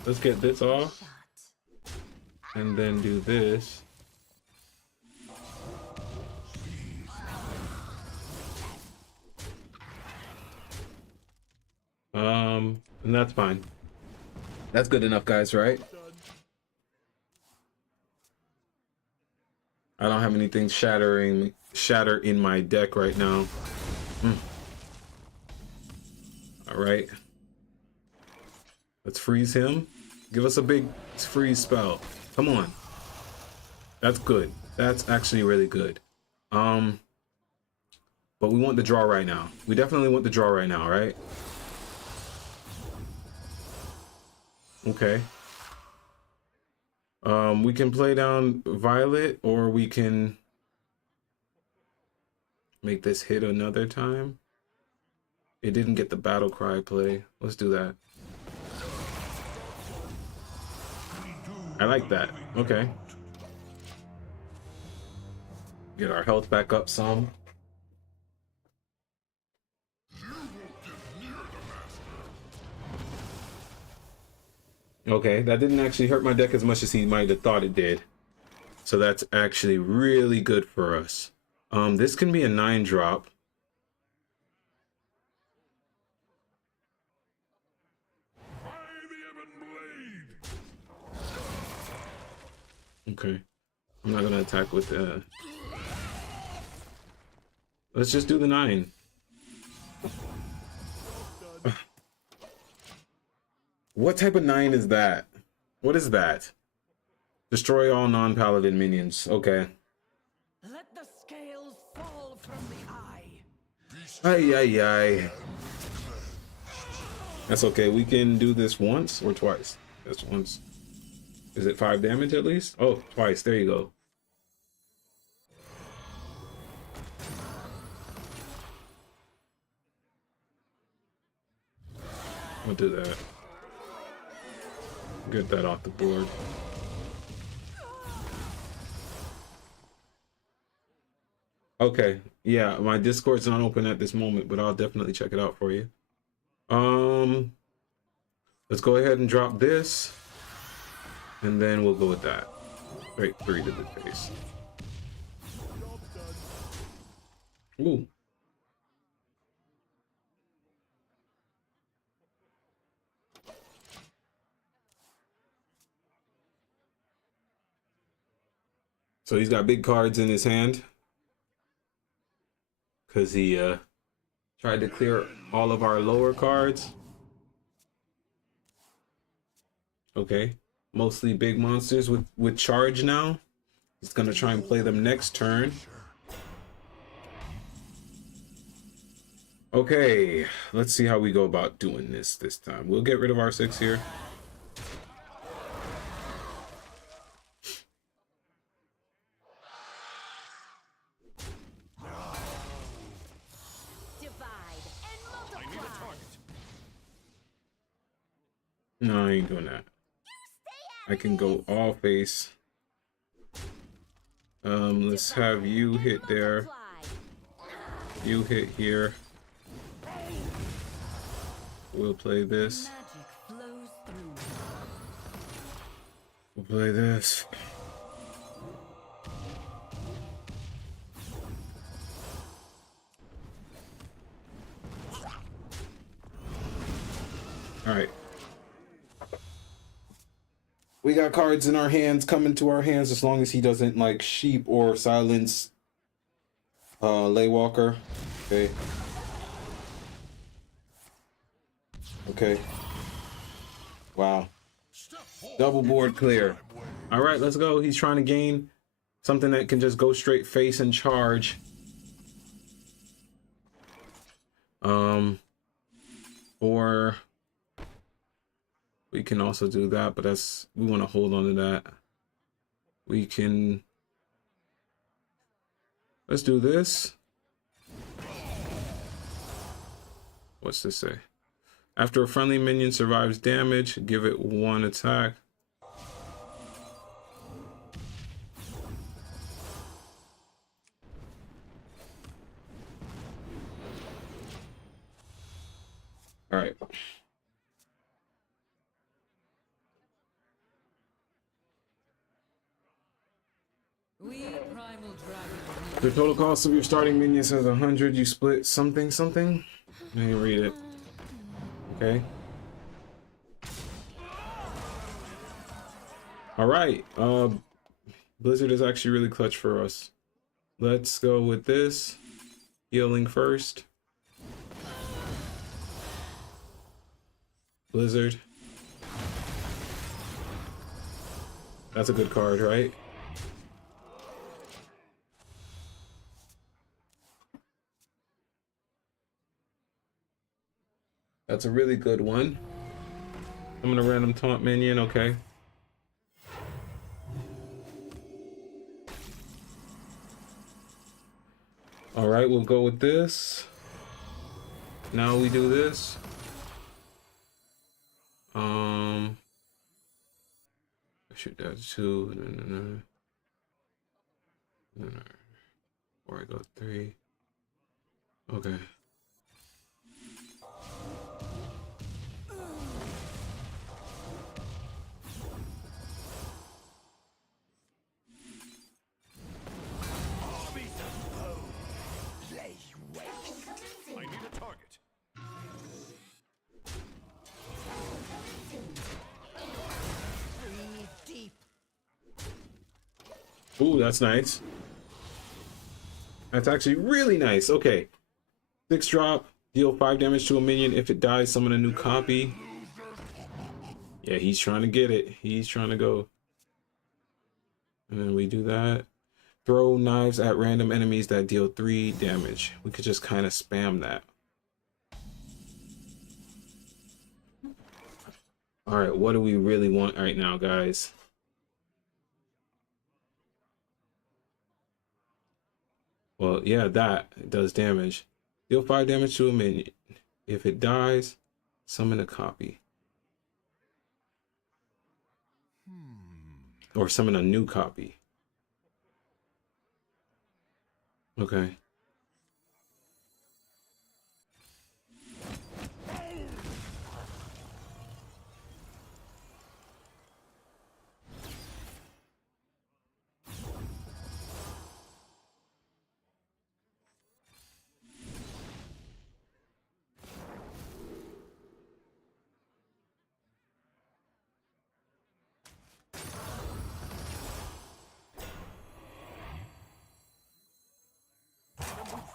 Let's get this off. And then do this. And that's fine. That's good enough, guys, right? I don't have anything shatter in my deck right now. All right. Let's freeze him. Give us a big freeze spell. Come on. That's good. That's actually really good. But we want the draw right now. We definitely want the draw right now, right? Okay. We can play down Violet, or we can make this hit another time. It didn't get the battle cry play. Let's do that. I like that. Okay. Get our health back up some. Okay, that didn't actually hurt my deck as much as he might have thought it did. So that's actually really good for us. This can be a 9-drop. Okay. I'm not gonna attack with let's just do the 9. What type of 9 is that? What is that? Destroy all non-paladin minions. Okay. Let the scales fall from the eye. Ay, ay, ay. That's okay. We can do this once or twice. That's once. Is it 5 damage at least? Oh, twice. There you go. I'll do that. Get that off the board. Okay. Yeah, my Discord's not open at this moment, but I'll definitely check it out for you. Let's go ahead and drop this, and then we'll go with that. Right, 3 to the face. Ooh. So he's got big cards in his hand because he tried to clear all of our lower cards. Okay, mostly big monsters with charge now. He's gonna try and play them next turn. Okay, let's see how we go about doing this time. We'll get rid of our 6 here. No, I ain't doing that. I can go all face. Let's have you hit there. You hit here. We'll play this. We'll play this. All right. We got cards in our hands, coming to our hands, as long as he doesn't like sheep or silence Laywalker. Okay. Okay. Wow. Double board clear. All right, let's go. He's trying to gain something that can just go straight face and charge. Or we can also do that, but that's, we want to hold on to that. We can, let's do this. What's this say? After a friendly minion survives damage, give it 1 attack. All right. The total cost of your starting minions is 100. You split something. Let me read it. Okay. All right. Blizzard is actually really clutch for us. Let's go with this. Healing first. Blizzard. That's a good card, right? That's a really good one. Summon a random taunt minion, okay. All right, we'll go with this. Now we do this. Shoot that two. No. Or I go three. Okay. I need a target. Breathe deep. Ooh, that's nice. That's actually really nice. Okay. 6 drop, deal 5 damage to a minion. If it dies, summon a new copy. Yeah, he's trying to get it. He's trying to go. And then we do that. Throw knives at random enemies that deal 3 damage. We could just kind of spam that. All right, what do we really want right now, guys? Well, yeah, that it does damage. Deal 5 damage to a minion. If it dies, summon a copy. Or summon a new copy. Okay.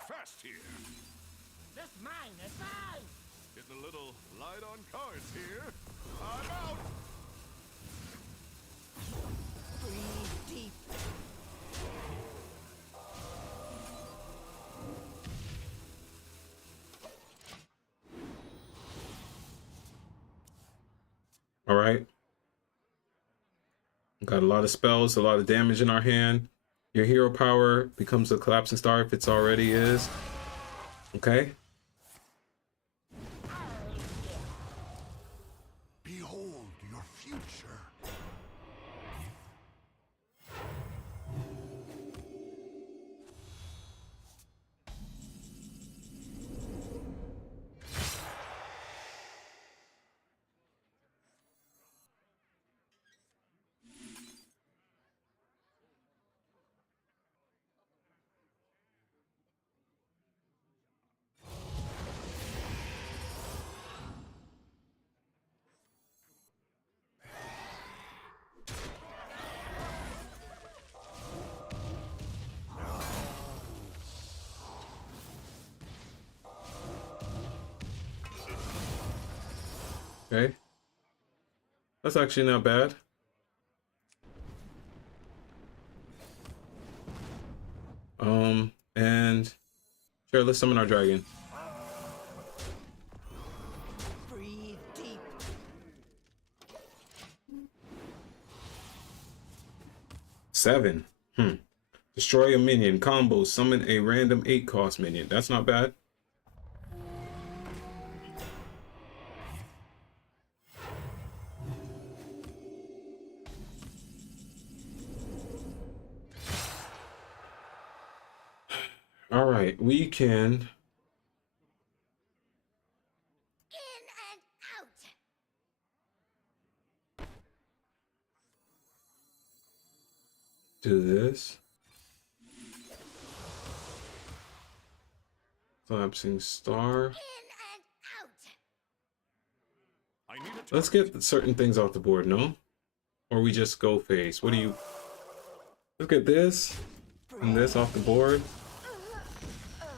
Fast here. That's mine. That's mine. Getting a little light on cards here. I'm out. Breathe deep. All right. Got a lot of spells, a lot of damage in our hand. Your hero power becomes a collapsing star if it's already is. Okay. Behold your future. Okay. That's actually not bad. And sure, let's summon our dragon. Breathe deep. Seven. Destroy a minion. Combo. Summon a random 8-cost minion. That's not bad. All right, we can In and out. do this. Collapsing star. In and out. I need a target. Let's get certain things off the board, no? Or we just go face. What do you... Let's get this and this off the board.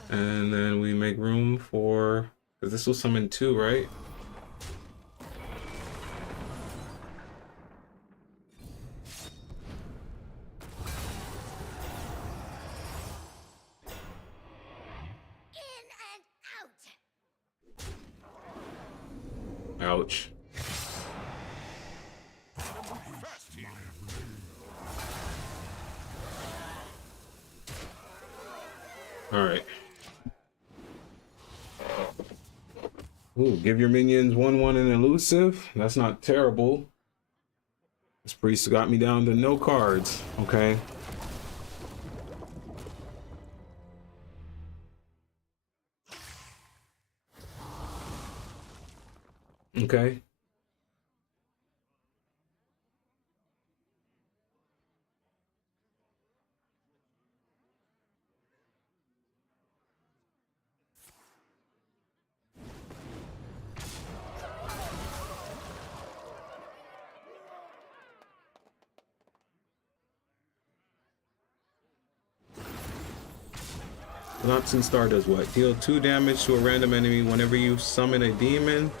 And then we make room for... Because this will summon 2, right? In and out. Ouch. All right. Ooh, give your minions 1/1 and elusive. That's not terrible. This priest got me down to no cards. Okay. Okay. Collapsing Star does what? Deal 2 damage to a random enemy whenever you summon a demon.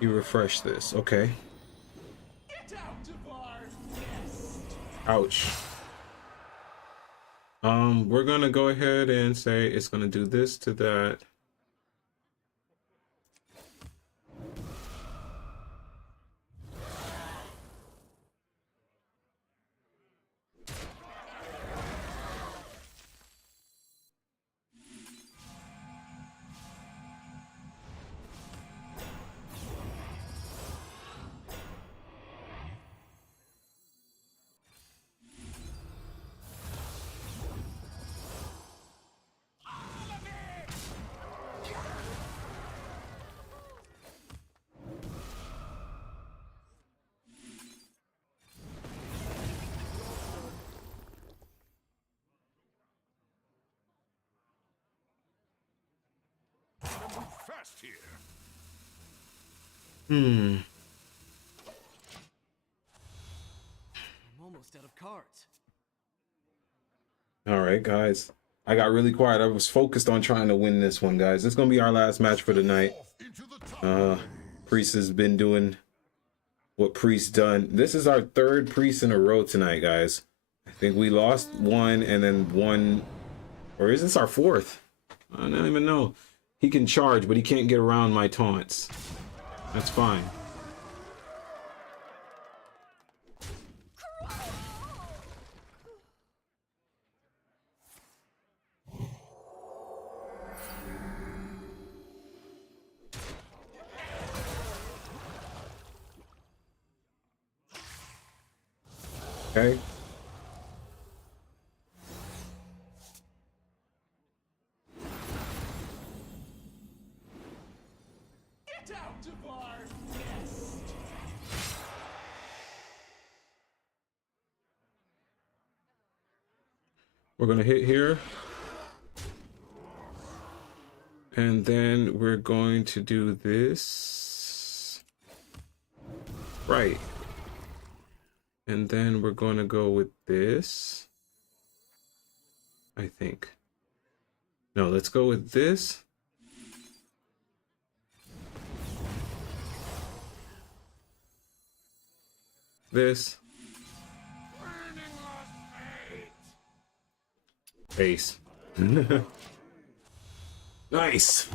You refresh this. Okay. Ouch. We're gonna go ahead and say it's gonna do this to that. Fast here. I'm almost out of cards. All right, guys. I got really quiet. I was focused on trying to win this one, guys. It's gonna be our last match for the night. Into the top. Priest has been doing what Priest done. This is our 3rd Priest in a row tonight, guys. I think we lost 1 and then 1, or is this our 4th? I don't even know. He can charge, but he can't get around my taunts. That's fine. Okay. We're gonna hit here. And then we're going to do this. Right. And then we're going to go with this. I think. No, let's go with this. This. Ace. Nice.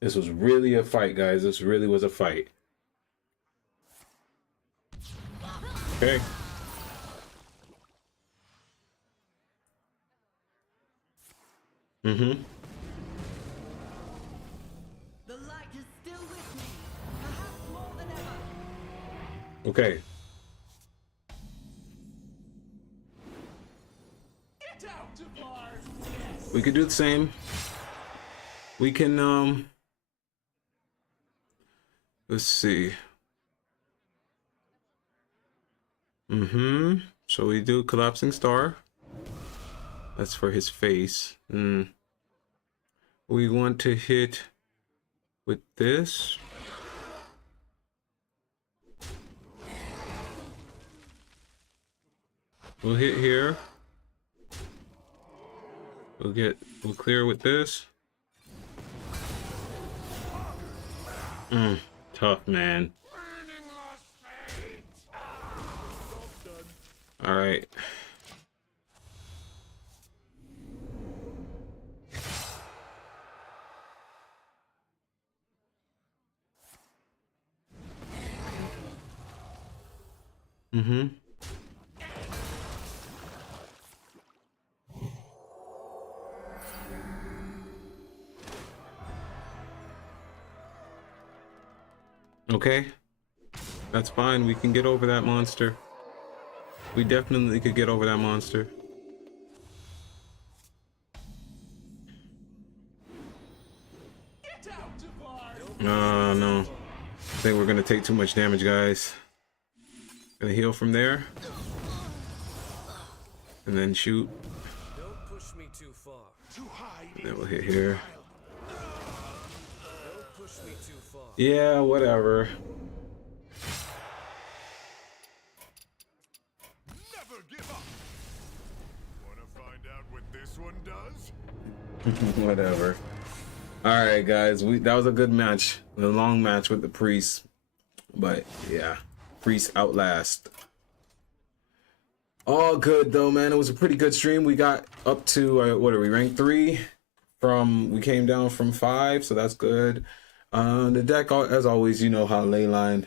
This was really a fight, guys. This really was a fight. Okay. Mm-hmm. The light is still with me, perhaps more than ever. Okay. We could do the same. We can, let's see. Mm-hmm. So we do Collapsing Star. That's for his face. We want to hit with this. We'll hit here. We'll clear with this. Tough, man. All right. Mm-hmm. Okay. That's fine. We can get over that monster. We definitely could get over that monster. No. I think we're gonna take too much damage, guys. Gonna heal from there. And then shoot. Don't push me too far. And then we'll hit here. Don't push me too far. Yeah, whatever. Never give up. Wanna find out what this one does? Whatever. All right, guys. That was a good match. A long match with the priest. But yeah, priest outlast. All good though, man. It was a pretty good stream. We got up to what are we, rank 3? We came down from 5, so that's good. The deck, as always, you know how Leyline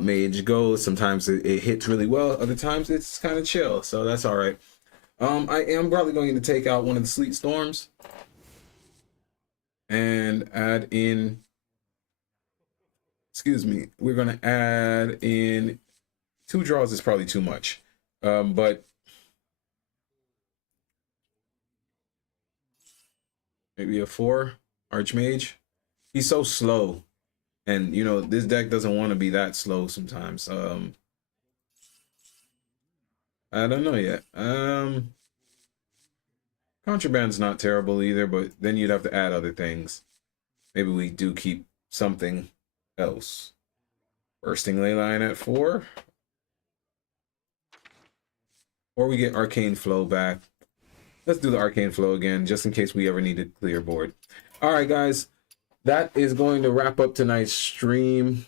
Mage goes. Sometimes it hits really well. Other times it's kind of chill, so that's all right. I am probably going to take out one of the Sleet Storms and add in. Excuse me. We're gonna add in 2 draws is probably too much, but maybe a 4 Archmage. He's so slow, and you know this deck doesn't want to be that slow sometimes. I don't know yet. Contraband's not terrible either, but then you'd have to add other things. Maybe we do keep something else. Bursting Leyline at 4. Or we get Arcane Flow back. Let's do the Arcane Flow again, just in case we ever need to clear board. All right, guys. That is going to wrap up tonight's stream.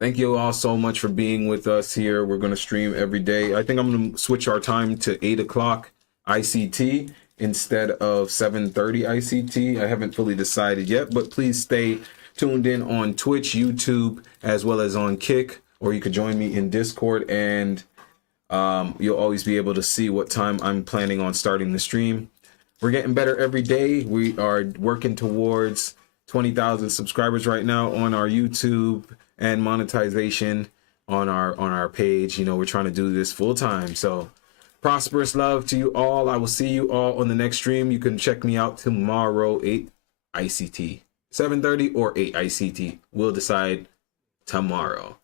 Thank you all so much for being with us here. We're going to stream every day. I think I'm going to switch our time to 8 o'clock ICT instead of 7:30 ICT. I haven't fully decided yet, but please stay tuned in on Twitch, YouTube, as well as on Kick, or you could join me in Discord, and you'll always be able to see what time I'm planning on starting the stream. We're getting better every day. We are working towards 20,000 subscribers right now on our YouTube and monetization on our page. You know, we're trying to do this full time. So prosperous love to you all. I will see you all on the next stream. You can check me out tomorrow, 8 ICT, 7:30 or 8 ICT. We'll decide tomorrow.